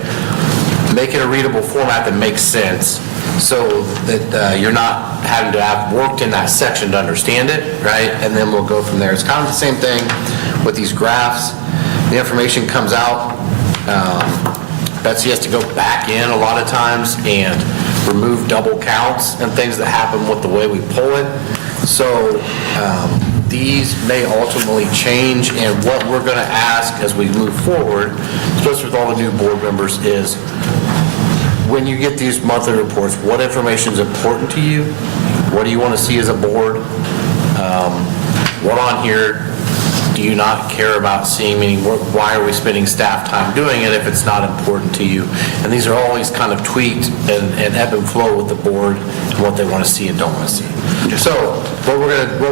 make it a readable format that makes sense, so that you're not having to have worked in that section to understand it, right? And then we'll go from there. It's kind of the same thing with these graphs. The information comes out. Betsy has to go back in a lot of times and remove double counts and things that happen with the way we pull it. So these may ultimately change, and what we're going to ask as we move forward, especially with all the new board members, is when you get these monthly reports, what information is important to you? What do you want to see as a board? What on here do you not care about seeing? Meaning, why are we spending staff time doing it if it's not important to you? And these are always kind of tweaked and ebb and flow with the board and what they want to see and don't want to see. So what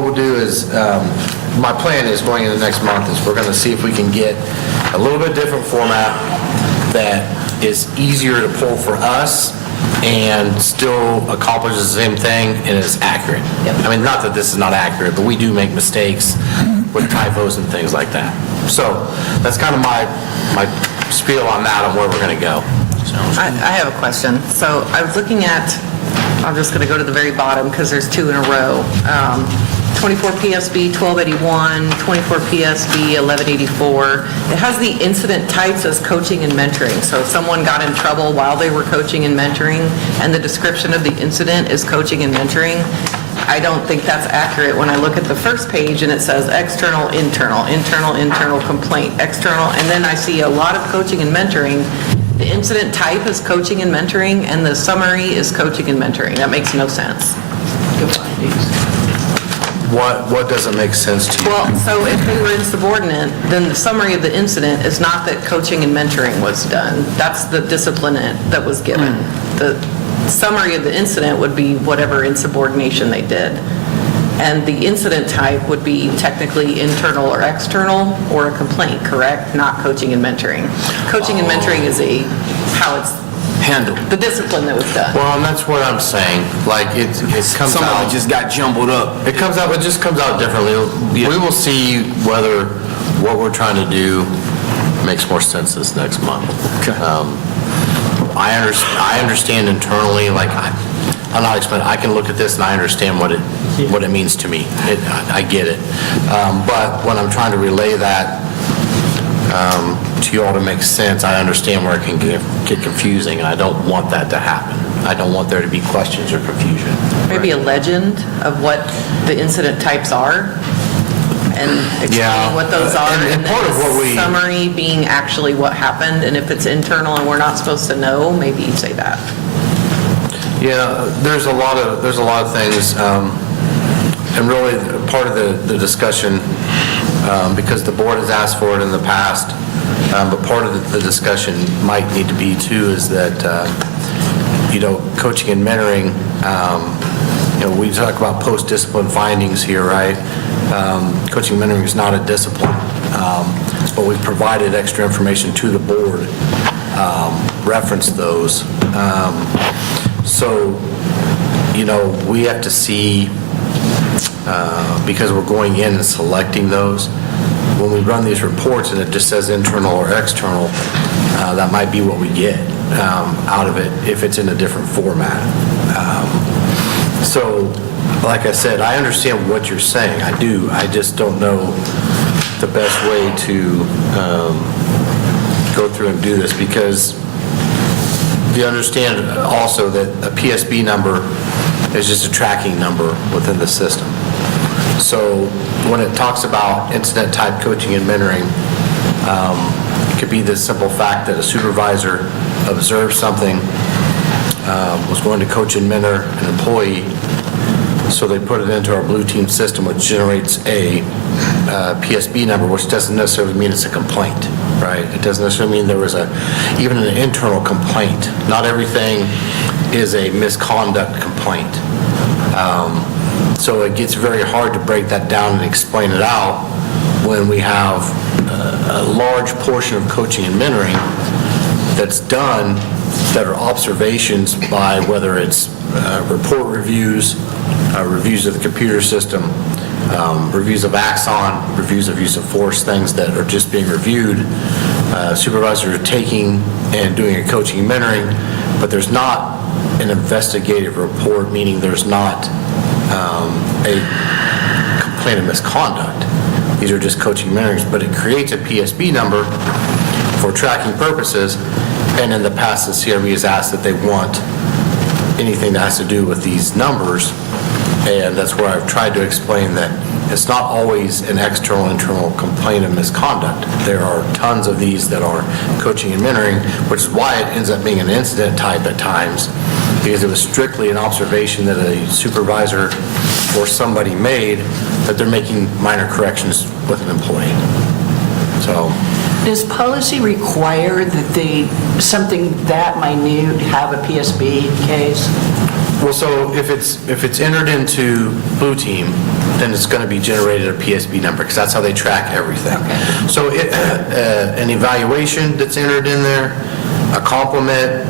we'll do is, my plan is going into next month is we're going to see if we can get a little bit different format that is easier to pull for us and still accomplishes the same thing and is accurate. I mean, not that this is not accurate, but we do make mistakes with typos and things like that. So that's kind of my spiel on that, on where we're going to go. So. I have a question. So I was looking at, I'm just going to go to the very bottom because there's two in a row. 24 PSB 1281, 24 PSB 1184. It has the incident types as coaching and mentoring. So if someone got in trouble while they were coaching and mentoring, and the description of the incident is coaching and mentoring, I don't think that's accurate when I look at the first page and it says external, internal complaint, external, and then I see a lot of coaching and mentoring. The incident type is coaching and mentoring, and the summary is coaching and mentoring. That makes no sense. What doesn't make sense to you? Well, so if they were insubordinate, then the summary of the incident is not that coaching and mentoring was done. That's the discipline that was given. summary of the incident would be whatever insubordination they did. And the incident type would be technically internal or external or a complaint, correct? Not coaching and mentoring. Coaching and mentoring is how it's Handle. the discipline that was done. Well, and that's what I'm saying, like, it comes Some of out, it just got jumbled up. it just comes out differently. Yeah. We will see whether what we're trying to do makes more sense this next month. Okay. I understand internally, like, I'm not explaining, I can look at this and I understand what it means to me. I get it. But when I'm trying to relay that to you all to make sense, I understand where it can get confusing, and I don't want that to happen. I don't want there to be questions or confusion. Maybe a legend of what the incident types are and explaining what those are. And part of what the we- summary being actually what happened, and if it's internal and we're not supposed to know, maybe you say that. Yeah, there's a lot of things, and really part of the discussion, because the board has asked for it in the past, but part of the discussion might need to be too is that, coaching and mentoring, we talk about post-discipline findings here, right? Coaching and mentoring is not a discipline, but we've provided extra information to the board, reference those. So, we have to see, because we're going in and selecting those, when we run these reports and it just says internal or external, that might be what we get out of it if it's in a different format. So, like I said, I understand what you're saying. I do. I just don't know the best way to go through and do this, because you understand also that a PSB number is just a tracking number within the system. So when it talks about incident type coaching and mentoring, it could be the simple fact that a supervisor observed something, was going to coach and mentor an employee, so they put it into our blue team system, which generates a PSB number, which doesn't necessarily mean it's a complaint, right? It doesn't necessarily mean there was even an internal complaint. Not everything is a misconduct complaint. So it gets very hard to break that down and explain it out when we have a large portion of coaching and mentoring that's done that are observations by whether it's report reviews, reviews of the computer system, reviews of Axon, reviews of use of force, things that are just being reviewed. Supervisors are taking and doing a coaching and mentoring, but there's not an investigative report, meaning there's not a complaint of misconduct. These are just coaching and mentorings, but it creates a PSB number for tracking purposes, and in the past, the CRB has asked that they want anything that has to do with these numbers, and that's where I've tried to explain that it's not always an external, internal complaint of misconduct. There are tons of these that are coaching and mentoring, which is why it ends up being an incident type at times, because it was strictly an observation that a supervisor or somebody made that they're making minor corrections with an employee. So, Does policy require that something that minute have a PSB case? well, so if it's entered into Blue Team, then it's going to be generated a PSB number, because that's how they track everything. Okay. So an evaluation that's entered in there, a compliment,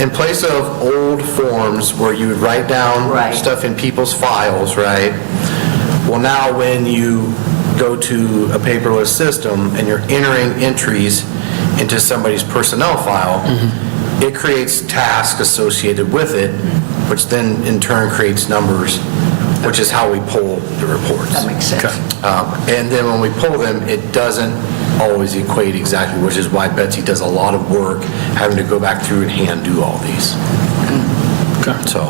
in place of old forms where you would write down Right. stuff in people's files, right? Well, now when you go to a paperless system and you're entering entries into somebody's personnel file, it creates tasks associated with it, which then in turn creates numbers, which is how we pull the reports. That makes sense. And then when we pull them, it doesn't always equate exactly, which is why Betsy does a lot of work having to go back through and hand do all these. So.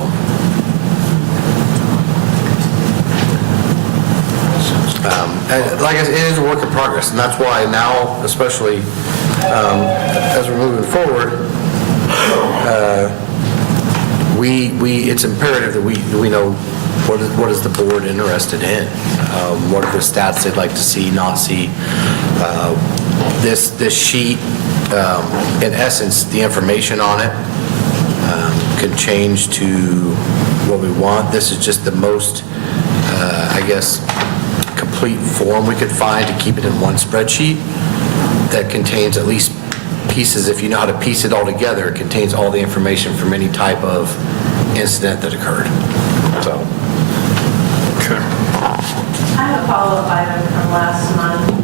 Like I said, it is a work in progress, and that's why now, especially as we're moving forward, it's imperative that we know what is the board interested in, what are the stats they'd like to see, not see. This sheet, in essence, the information on it could change to what we want. This is just the most, I guess, complete form we could find to keep it in one spreadsheet that contains at least pieces, if you know how to piece it all together, it contains all the information from any type of incident that occurred. So. Okay. I have a follow-up item from last month.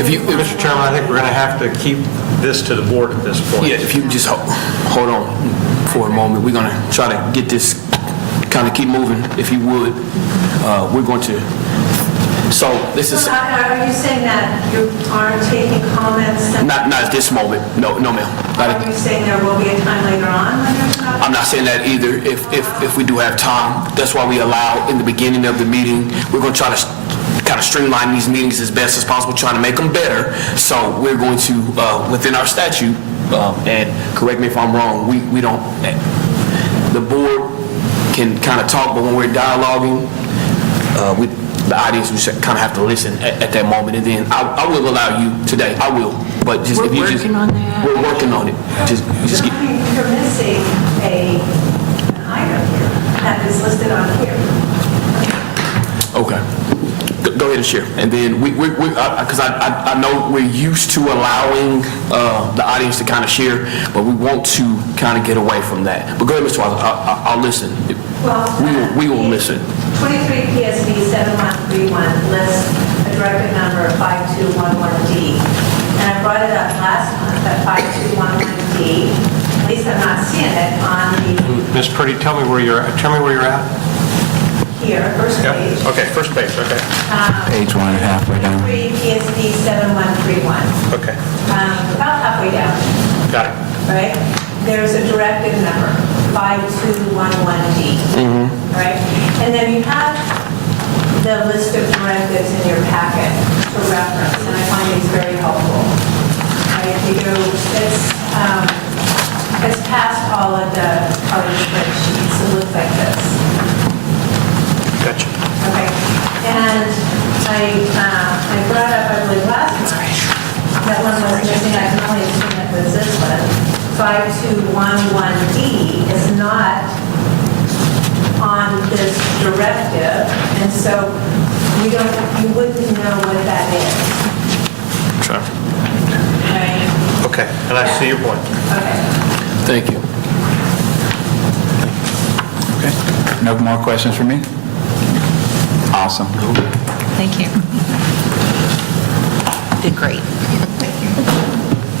Mr. Chairman, I think we're going to have to keep this to the board at this point. Yeah, if you just hold on for a moment. We're going to try to get this, kind of keep moving, if you would. We're going to, so this is... Are you saying that you aren't taking comments? Not at this moment. No, ma'am. Are you saying there will be a time later on when there's not? I'm not saying that either. If we do have time, that's why we allow in the beginning of the meeting, we're going to try to kind of streamline these meetings as best as possible, trying to make them better. So we're going to, within our statute, and correct me if I'm wrong, we don't, the board can kind of talk, but when we're dialoguing, the audience, we kind of have to listen at that moment. And then I will allow you today. I will. But just if you just... We're working on that. We're working on it. Just get... You're missing an item here that is listed on here. Okay. Go ahead and share. And then because I know we're used to allowing the audience to kind of share, but we want to kind of get away from that. But go ahead, Mr. Weiser. I'll listen. Well, we will listen. 23 PSB 7131 lists a directive number 5211D. And I brought it up last month, that 5211D. At least I'm not seeing it on the... Ms. Purdy, tell me where you're at. Here, first page. Okay, first page, okay. Page 1 and halfway down. 23 PSB 7131. Okay, About halfway down. got it. Right? There's a directive number, 5211D. Right? And then you have the list of directives in your packet for reference, and I find these very helpful. Right? It's past all of the spreadsheets. It looks like this. Gotcha. Okay. And I brought up, I believe, last month, that one was missing. I can only assume that was this one. 5211D is not on this directive, and so you wouldn't know what that is. Sure. Right? Okay, and I see your point. Okay. Thank you. Okay. No more questions for me? Awesome. Thank you. Did great.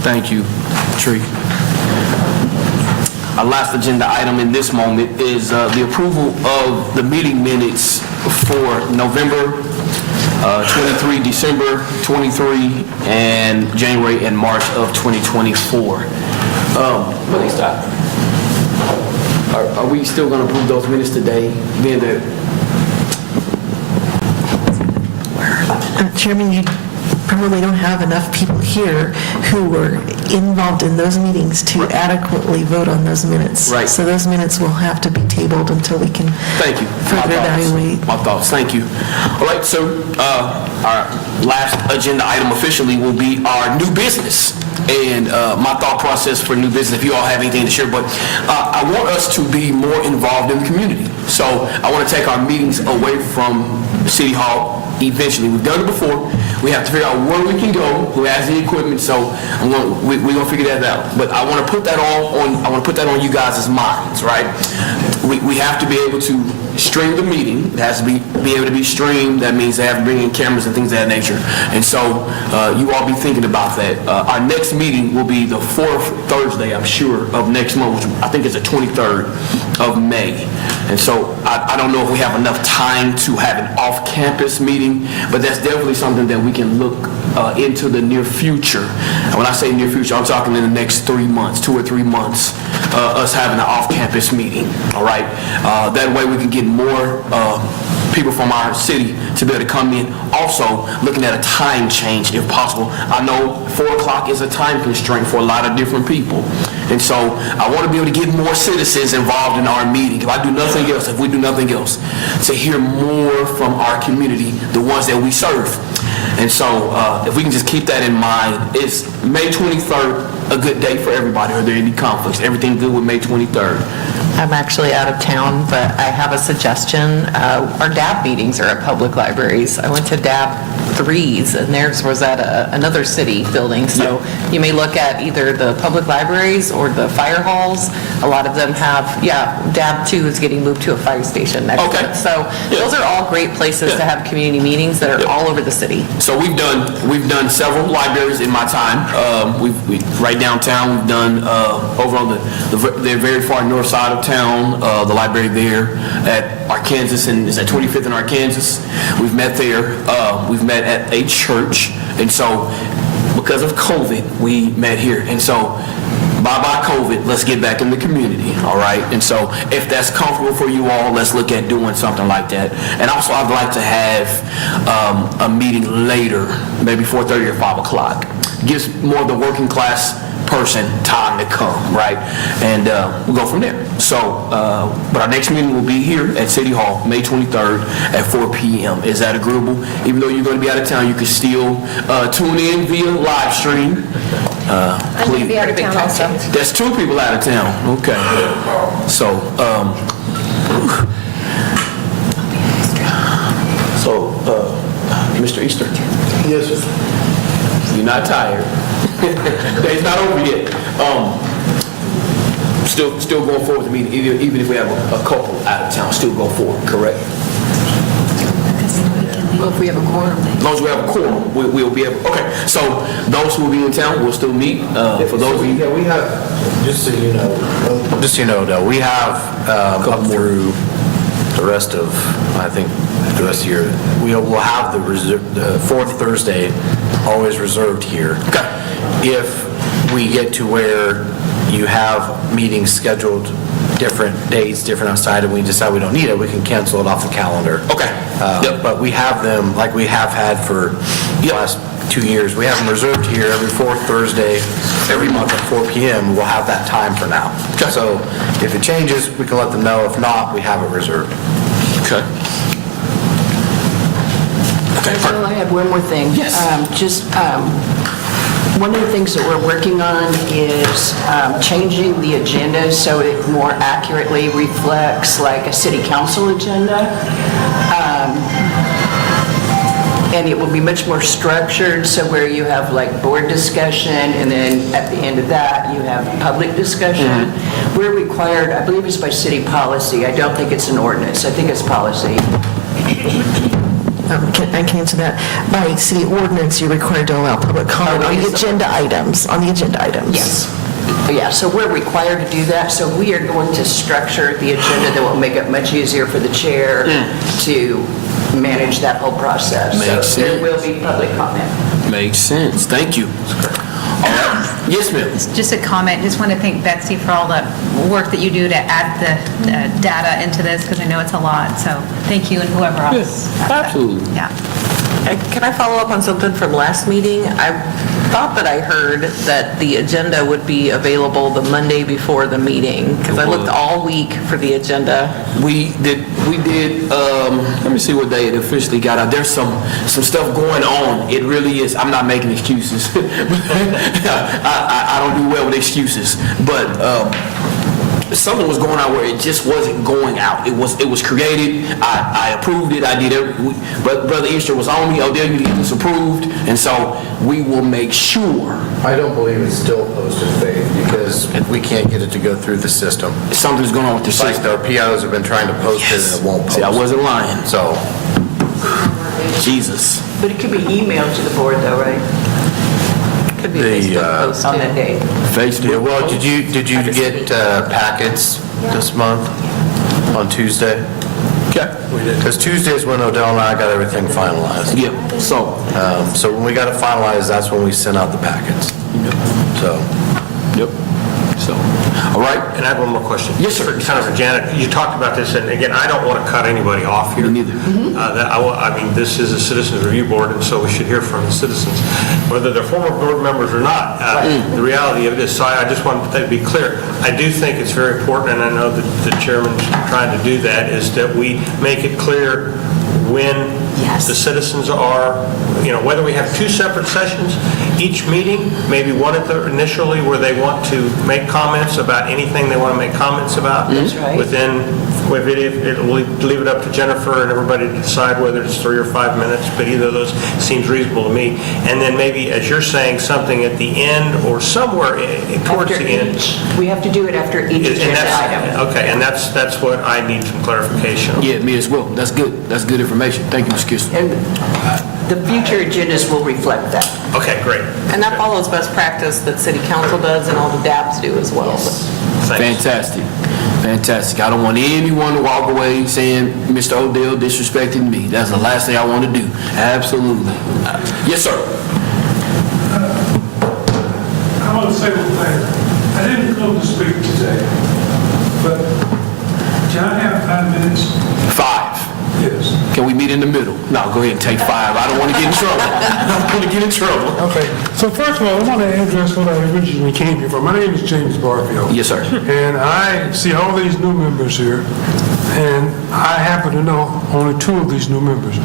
Thank you, Tree. Our last agenda item in this moment is the approval of the meeting minutes for November 23, December 23, and January and March of 2024. Let me stop. Are we still going to approve those minutes today? Being that Chairman, you probably don't have enough people here who were involved in those meetings to adequately vote on those minutes. Right. So those minutes will have to be tabled until we can Thank you. further evaluate. My thoughts. Thank you. All right, so our last agenda item officially will be our new business. And my thought process for new business, if you all have anything to share, but I want us to be more involved in the community. So I want to take our meetings away from City Hall eventually. We've done it before. We have to figure out where we can go, who has the equipment, so we're going to figure that out. But I want to put that on you guys' minds, right? We have to be able to stream the meeting. It has to be able to be streamed. That means they have to bring in cameras and things of that nature. And so you all be thinking about that. Our next meeting will be the fourth Thursday, I'm sure, of next month, which I think is the 23rd of May. And so I don't know if we have enough time to have an off-campus meeting, but that's definitely something that we can look into the near future. And when I say near future, I'm talking in the next 3 months, 2 or 3 months, us having an off-campus meeting, all right? That way we can get more people from our city to be able to come in. Also, looking at a time change if possible. I know 4 o'clock is a time constraint for a lot of different people. And so I want to be able to get more citizens involved in our meeting. If we do nothing else, to hear more from our community, the ones that we serve. And so if we can just keep that in mind, it's May 23rd a good day for everybody? Are there any conflicts? Everything good with May 23rd? I'm actually out of town, but I have a suggestion. Our DAB meetings are at public libraries. I went to DAB 3s, and theirs was at another city building. So you may look at either the public libraries or the fire halls. A lot of them have, DAB 2 is getting moved to a fire station next to it. So those are all great places to have community meetings that are all over the city. So we've done several libraries in my time. Right downtown, we've done over on the very far north side of town, the library there at Arkansas, and is at 25th and Arkansas. We've met there. We've met at a church, and so because of COVID, we met here. And so bye-bye COVID, let's get back in the community, all right? And so if that's comfortable for you all, let's look at doing something like that. And also, I'd like to have a meeting later, maybe 4:30 or 5 o'clock. Gives more of the working class person time to come, right? And we'll go from there. So, but our next meeting will be here at City Hall, May 23rd at 4 p.m. Is that agreeable? Even though you're going to be out of town, you can still tune in via live stream. I'm going to be out of town also. That's 2 people out of town. Okay. So, Mr. Easter. Yes, sir. You're not tired. Day's not over yet. Still going forward with the meeting, even if we have a couple out of town, still go forward, correct? Well, if we have a quorum. As long as we have a quorum, we'll be able, okay. So those who will be in town will still meet. For those of you. Yeah, we have, just so you know, though, we have up through the rest of, I think, the rest of the year, we will have the fourth Thursday always reserved here. Okay. If we get to where you have meetings scheduled different dates, different outside, and we decide we don't need it, we can cancel it off the calendar. Okay. But we have them, like we have had for the last 2 years, we have them reserved here every fourth Thursday, every month at 4 p.m. We'll have that time for now. Okay. So if it changes, we can let them know. If not, we have it reserved. Okay. Well, I had one more thing. Yes. One of the things that we're working on is changing the agenda so it more accurately reflects like a city council agenda. And it will be much more structured, so where you have like board discussion, and then at the end of that, you have public discussion. We're required, I believe it's by city policy, I don't think it's an ordinance, I think it's policy. I can answer that. By city ordinance, you're required to allow public comment on the agenda items, Yes. Yeah, so we're required to do that, so we are going to structure the agenda that will make it much easier for the chair to manage that whole process. Makes So there sense. will be public comment. Makes sense. Thank you. All right. Yes, ma'am. Just a comment, just want to thank Betsy for all the work that you do to add the data into this, because I know it's a lot, so thank you and whoever else. Absolutely. Yeah. Can I follow up on something from last meeting? I thought that I heard that the agenda would be available the Monday before the meeting, because I looked all week for the agenda. We did, let me see what day it officially got out. There's some stuff going on. It really is. I'm not making excuses. I don't do well with excuses. But something was going on where it just wasn't going out. It was created. I approved it. I did everything. But Brother Easter was on me. Odell, you need this approved. And so we will make sure. I don't believe it's still posted, Faith, because we can't get it to go through the system. Something's going on with the It's like system. our POs have been trying to post it and it won't post. See, I wasn't lying. So, Jesus. But it could be emailed to the board though, right? Could be a Facebook post On too. that day. Facebook. yeah, well, did you get packets this month on Tuesday? Okay. We did. Because Tuesday's when Odell and I got everything finalized. Yeah. So when we got it finalized, that's when we sent out the packets. So, Yep. So, all right. And I have one more question. Yes, sir. Kind of for Janet, you talked about this, and again, I don't want to cut anybody off here. Me neither. I mean, this is a citizens review board, and so we should hear from the citizens, whether they're former board members or not. The reality of it is, so I just want that to be clear. I do think it's very important, and I know that the chairman's trying to do that, is that we make it clear when Yes. the citizens are, whether we have 2 separate sessions each meeting, maybe one initially where they want to make comments about anything they want to make comments about. That's right. We'll leave it up to Jennifer and everybody to decide whether it's 3 or 5 minutes, but either of those seems reasonable to me. And then maybe, as you're saying, something at the end or somewhere towards After the end. each. We have to do it after each And agenda that's- item. Okay, and that's what I need some clarification on. Yeah, me as well. That's good. That's good information. Thank you, Ms. Kistner. And the future agendas will reflect that. Okay, great. And that follows best practice that city council does and all the DABs do as well. Thanks. Fantastic. Fantastic. I don't want anyone to walk away saying Mr. Odell disrespected me. That's the last thing I want to do. Absolutely. Yes, sir. I want to say one thing. I didn't come to speak today, but can I have 5 minutes? 5. Yes. Can we meet in the middle? No, go ahead and take 5. I don't want to get in trouble. I don't want to get in trouble. Okay. So first of all, I want to address what I originally came here for. My name is James Barfield. Yes, sir. And I see all these new members here, and I happen to know only 2 of these new members.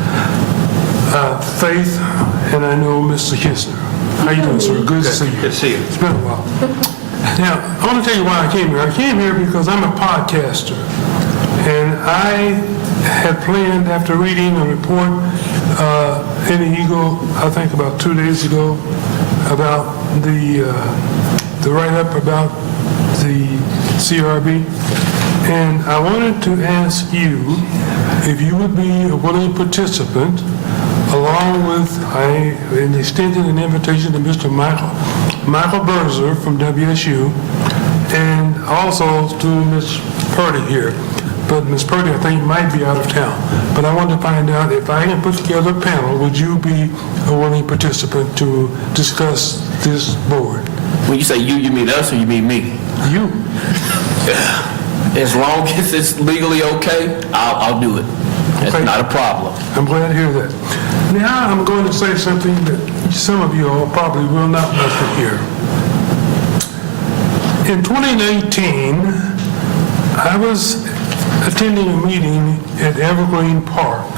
Faith, and I know Mr. Kistner. How you doing, sir? Good to see you. Good to see you. It's been a while. Now, I want to tell you why I came here. I came here because I'm a podcaster, and I had planned, after reading a report in the Eagle, I think about 2 days ago, about the write-up about the CRB, and I wanted to ask you if you would be a willing participant, along with, I extended an invitation to Mr. Michael Berzer from WSU, and also to Ms. Purdy here. But Ms. Purdy, I think, might be out of town. But I wanted to find out if I can put together a panel, would you be a willing participant to discuss this board? When you say you mean us or you mean me? You. As long as it's legally okay, I'll do it. That's Okay. not a problem. I'm glad to hear that. Now I'm going to say something that some of you all probably will not want to hear. In 2019, I was attending a meeting at Evergreen Park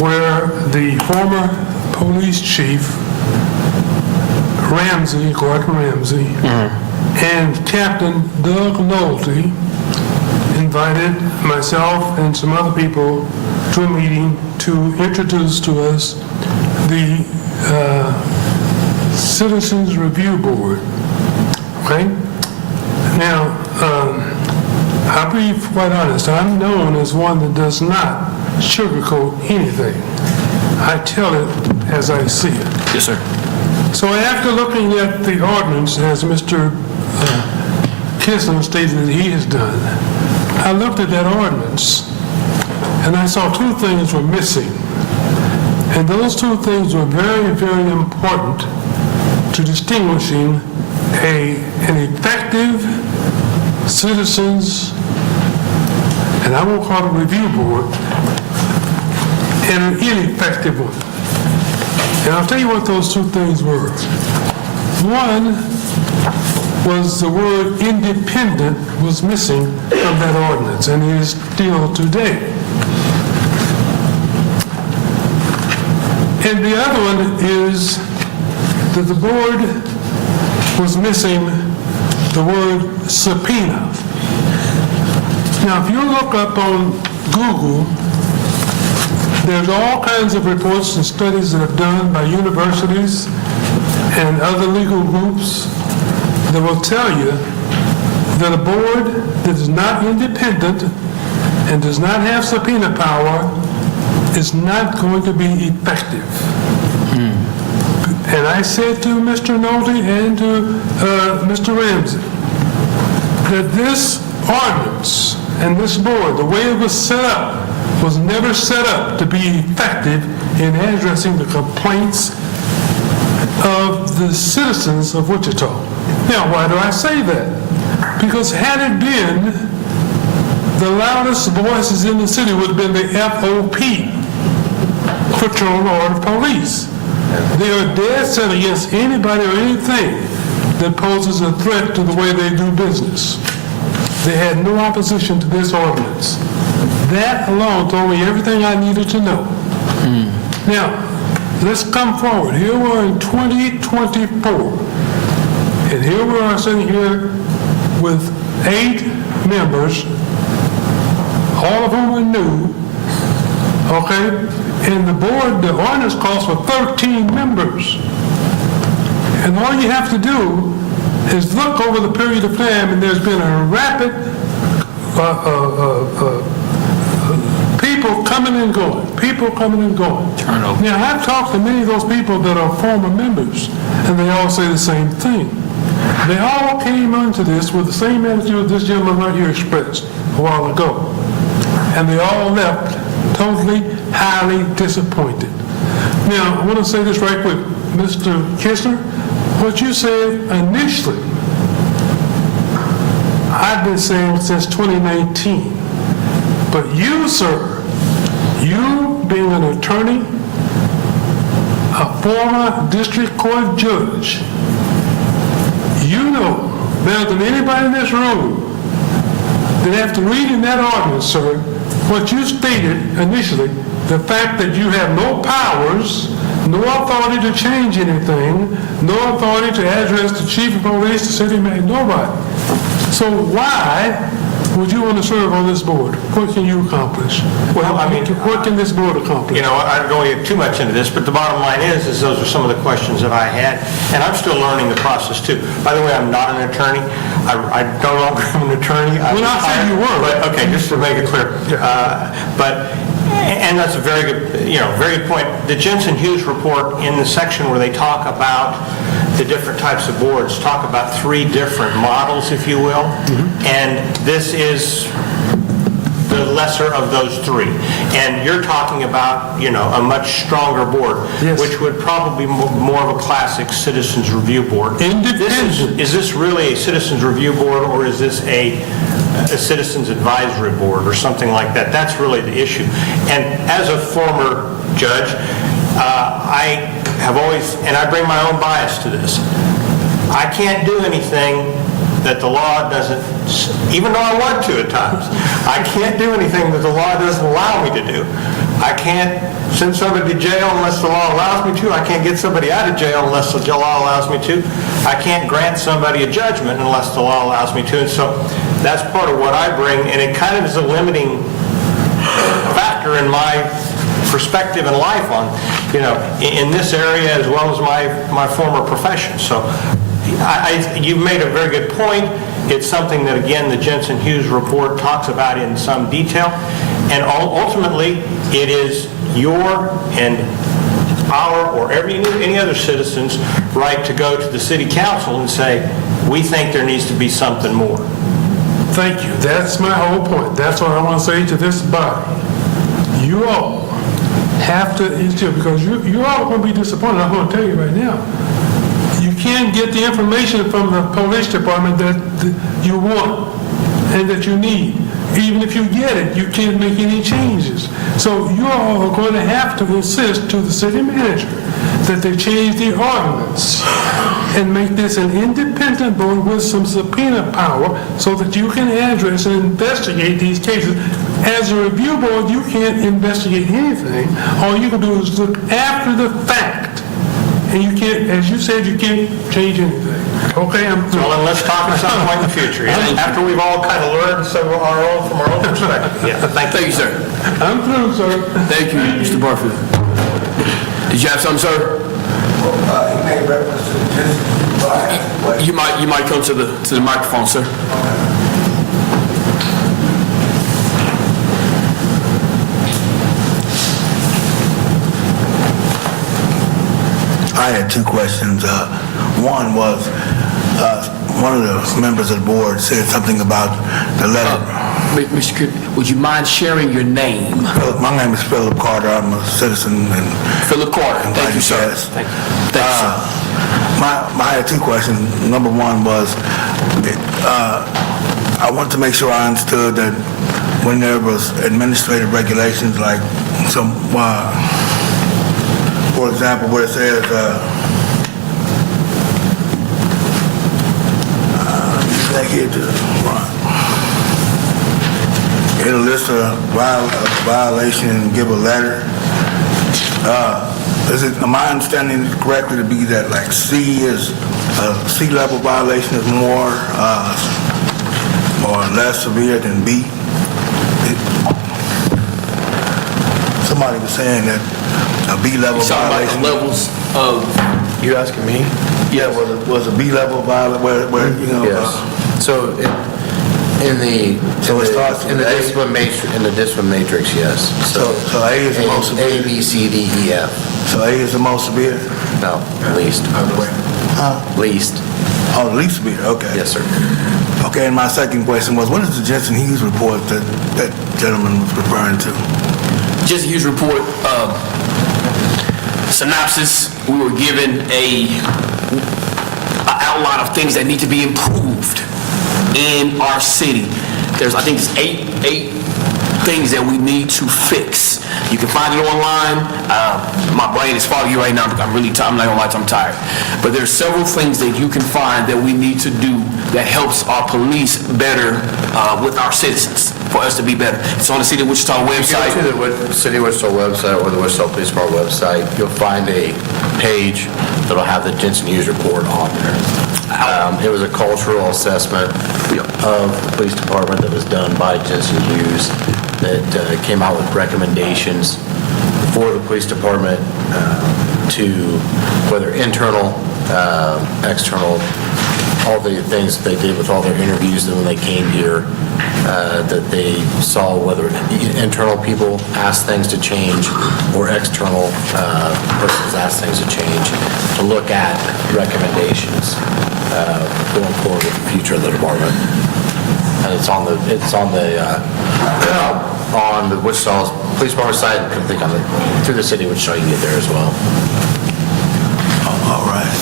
where the former police chief, Gordon Ramsey, and Captain Doug Nolte invited myself and some other people to a meeting to introduce to us the Citizens Review Board. Okay? Now, I'll be quite honest. I'm known as one that does not sugarcoat anything. I tell it as I see it. Yes, sir. So after looking at the ordinance, as Mr. Kistner stated that he has done, I looked at that ordinance and I saw 2 things were missing. And those 2 things were very, very important to distinguishing an effective citizens, and I won't call it a review board, and an ineffective one. And I'll tell you what those 2 things were. One was the word independent was missing from that ordinance, and is still today. And the other one is that the board was missing the word subpoena. Now, if you look up on Google, there's all kinds of reports and studies that are done by universities and other legal groups that will tell you that a board that is not independent and does not have subpoena power is not going to be effective. And I said to Mr. Nolte and to Mr. Ramsey that this ordinance and this board, the way it was set up, was never set up to be effective in addressing the complaints of the citizens of Wichita. Now, why do I say that? Because had it been, the loudest voices in the city would have been the FOP, Patrol Board of Police. They are dead set against anybody or anything that poses a threat to the way they do business. They had no opposition to this ordinance. That alone told me everything I needed to know. Now, let's come forward. Here we are in 2024, and here we are sitting here with 8 members, all of whom are new, okay? And the board, the ordinance calls for 13 members. And all you have to do is look over the period of time, and there's been a rapid people coming and going. Turnover. Now, I've talked to many of those people that are former members, and they all say the same thing. They all came into this with the same attitude this gentleman right here expressed a while ago. And they all left totally, highly disappointed. Now, I want to say this right quick. Mr. Kistner, what you said initially, I've been saying since 2019. But you, sir, you being an attorney, a former district court judge, you know better than anybody in this room that after reading that ordinance, sir, what you stated initially, the fact that you have no powers, no authority to change anything, no authority to address the chief of police, the city manager, nobody. So why would you want to serve on this board? What can you accomplish? Well, I mean, what can this board accomplish? You know, I don't want to get too much into this, but the bottom line is those are some of the questions that I had, and I'm still learning the process too. By the way, I'm not an attorney. I no longer am an attorney. Well, I said you were. But, okay, just to make it clear. And that's a very good, very good point. The Jensen Hughes report, in the section where they talk about the different types of boards, talk about 3 different models, if you will, and this is the lesser of those 3. And you're talking about, a much stronger board, Yes. which would probably be more of a classic citizens review board. Independent. Is this really a citizens review board, or is this a citizens advisory board or something like that? That's really the issue. And as a former judge, I have always, and I bring my own bias to this, I can't do anything that the law doesn't, even though I want to at times, I can't do anything that the law doesn't allow me to do. I can't send somebody to jail unless the law allows me to. I can't get somebody out of jail unless the law allows me to. I can't grant somebody a judgment unless the law allows me to. And so that's part of what I bring, and it kind of is a limiting factor in my perspective in life on, in this area as well as my former profession. So you made a very good point. It's something that, again, the Jensen Hughes report talks about in some detail. And ultimately, it is your and our or any other citizen's right to go to the city council and say, we think there needs to be something more. Thank you. That's my whole point. That's what I want to say to this body. You all have to instill, because you all are going to be disappointed. I'm going to tell you right now. You can't get the information from the police department that you want and that you need. Even if you get it, you can't make any changes. So you all are going to have to insist to the city manager that they change the ordinance and make this an independent board with some subpoena power so that you can address and investigate these cases. As a review board, you can't investigate anything. All you can do is look after the fact. And you can't, as you said, you can't change anything. Okay, I'm through. Well, then let's talk at some point in the future. After we've all kind of learned some of our own from our own perspective. Yeah, Thank you, sir. I'm through, sir. Thank you, Mr. Barfield. Did you have something, sir? He made reference to this. You might come to the microphone, sir. I had 2 questions. One was, one of the members of the board said something about the letter. Mr. Cook, would you mind sharing your name? My name is Philip Carter. I'm a citizen in Philip Carter. Thank you, sir. Yes. Thank you. Thank you, sir. I had 2 questions. Number 1 was, I wanted to make sure I understood that when there was administrative regulations, like some, for example, where it says, back here to the front. list of violation and give a letter. Am I understanding it correctly to be that like sea level violation is more or less severe than B? Somebody was saying that a B level violation. Levels of, You asking me? Yeah, was a B level violation where you know? Yes. So in the discipline matrix, yes. So A is the most severe. A, B, C, D, E, F. So A is the most severe. No, least. Least. Oh, the least severe. Okay. Yes, sir. Okay, and my second question was, what is the Jensen Hughes report that gentleman was referring to? Just a huge report, synopsis. We were given a outline of things that need to be improved in our city. There's, I think, it's eight things that we need to fix. You can find it online. My brain is foggy right now. I'm really tired. I'm not gonna lie, I'm tired. But there's several things that you can find that we need to do that helps our police better with our citizens, for us to be better. It's on the City of Wichita website. If you go to the City of Wichita website or the Wichita Police Department website, you'll find a page that'll have the Jensen Hughes report on there. It was a cultural assessment of the police department that was done by Jensen Hughes that came out with recommendations for the police department to whether internal, external, all the things that they did with all their interviews when they came here, that they saw whether internal people asked things to change or external persons asked things to change, to look at recommendations going forward with the future of the department. And it's on the Wichita Police Department site. I think through the City of Wichita you can get there as well. All right.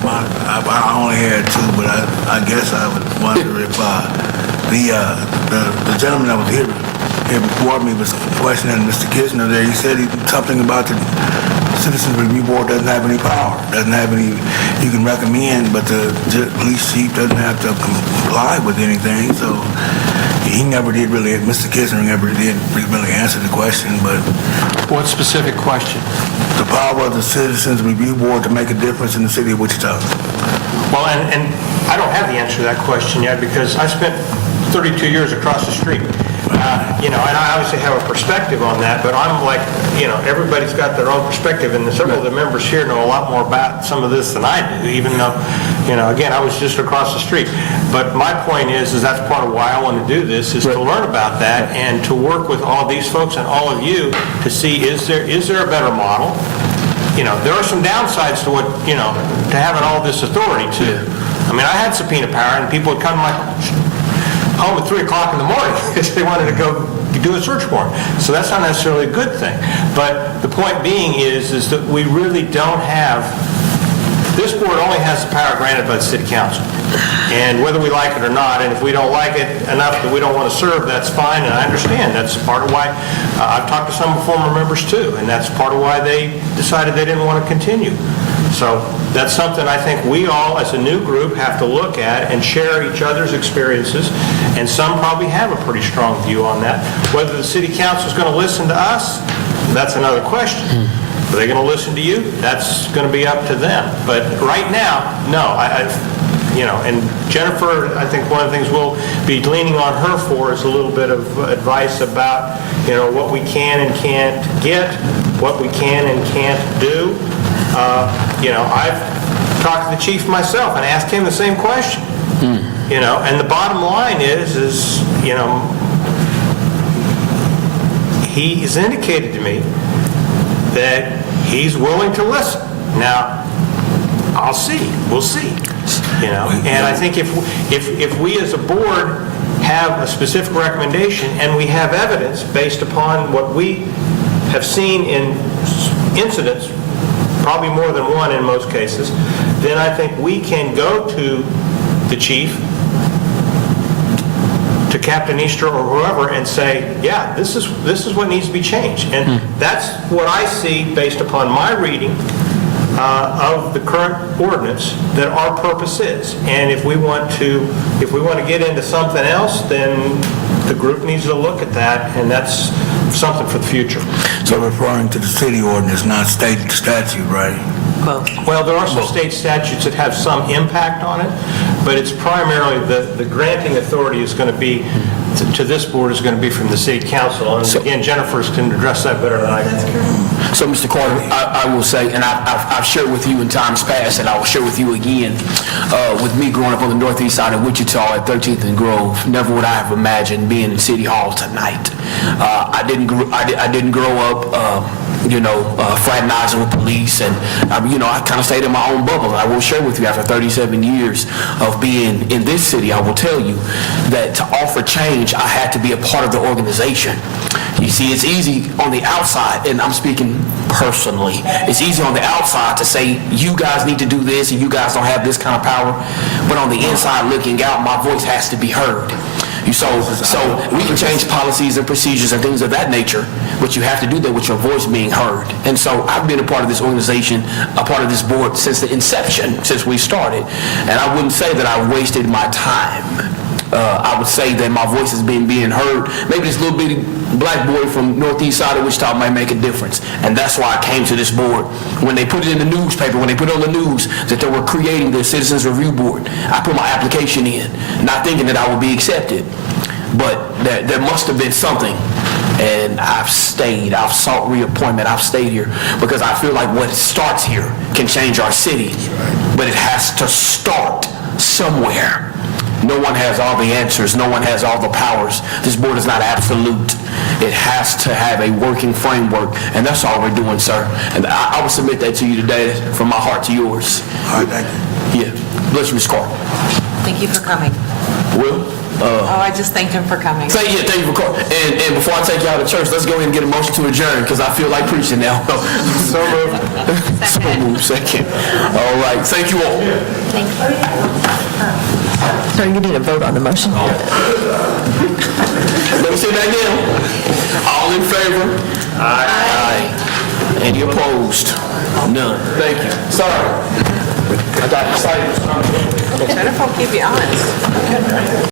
Well, I only had two, but I guess I would wonder if the gentleman that was here before me was questioning Mr. Kirchner there. He said something about the Citizens Review Board doesn't have any power, doesn't have any, you can recommend, but the police chief doesn't have to comply with anything. So he never did really, Mr. Kirchner never did really answer the question, but. What specific question? The power of the Citizens Review Board to make a difference in the city of Wichita. Well, and I don't have the answer to that question yet because I spent 32 years across the street. And I obviously have a perspective on that, but I'm like, everybody's got their own perspective, and several of the members here know a lot more about some of this than I do, even though, again, I was just across the street. But my point is that's part of why I want to do this, is to learn about that and to work with all these folks and all of you to see, is there a better model? There are some downsides to what, to having all this authority too. I mean, I had subpoena power, and people would come to my home at 3 o'clock in the morning because they wanted to go do a search warrant. So that's not necessarily a good thing. But the point being is that we really don't have, this board only has the power granted by the city council. And whether we like it or not, and if we don't like it enough that we don't want to serve, that's fine, and I understand. That's part of why I've talked to some former members too, and that's part of why they decided they didn't want to continue. So that's something I think we all, as a new group, have to look at and share each other's experiences, and some probably have a pretty strong view on that. Whether the city council is going to listen to us, that's another question. Are they going to listen to you? That's going to be up to them. But right now, no. And Jennifer, I think one of the things we'll be leaning on her for is a little bit of advice about, what we can and can't get, what we can and can't do. I've talked to the chief myself and asked him the same question. And the bottom line is he has indicated to me that he's willing to listen. Now, I'll see. We'll see. And I think if we as a board have a specific recommendation and we have evidence based upon what we have seen in incidents, probably more than one in most cases, then I think we can go to the chief, to Captain Easter or whoever, and say, yeah, this is what needs to be changed. And that's what I see based upon my reading of the current ordinance that our purpose is. And if we want to get into something else, then the group needs to look at that, and that's something for the future. So referring to the city ordinance, not state statute, right? Well, there are some state statutes that have some impact on it, but it's primarily the granting authority is going to be, to this board, is going to be from the city council. And again, Jennifer's can address that better than I can. So, Mr. Carter, I will say, and I've shared with you in times past, and I will share with you again, with me growing up on the northeast side of Wichita at 13th and Grove, never would I have imagined being in City Hall tonight. I didn't grow up, fraternizing with police, and I kind of stayed in my own bubble. I will share with you, after 37 years of being in this city, I will tell you that to offer change, I had to be a part of the organization. You see, it's easy on the outside, and I'm speaking personally, it's easy on the outside to say, you guys need to do this, and you guys don't have this kind of power, but on the inside looking out, my voice has to be heard. So we can change policies and procedures and things of that nature, but you have to do that with your voice being heard. And so I've been a part of this organization, a part of this board since the inception, since we started. And I wouldn't say that I wasted my time. I would say that my voice is being heard. Maybe this little bitty black boy from northeast side of Wichita might make a difference. And that's why I came to this board. When they put it in the newspaper, when they put it on the news that they were creating the Citizens Review Board, I put my application in, not thinking that I would be accepted. But there must have been something. And I've stayed. I've sought reappointment. I've stayed here because I feel like what starts here can change our city. But it has to start somewhere. No one has all the answers. No one has all the powers. This board is not absolute. It has to have a working framework, and that's all we're doing, sir. And I will submit that to you today from my heart to yours. All right, thank you. Yeah. Bless you, Ms. Carter. Thank you for coming. Will? I just thanked him for coming. Thank you for calling. And before I take you out of church, let's go ahead and get a motion to adjourn, because I feel like preaching now. So moved. So moved. Second. All right. Thank you all. Thank you. So you need a vote on the motion? Let me say that again. All in favor? Aye. Any opposed? None. Thank you. Sorry. I got excited. Jennifer will keep you honest.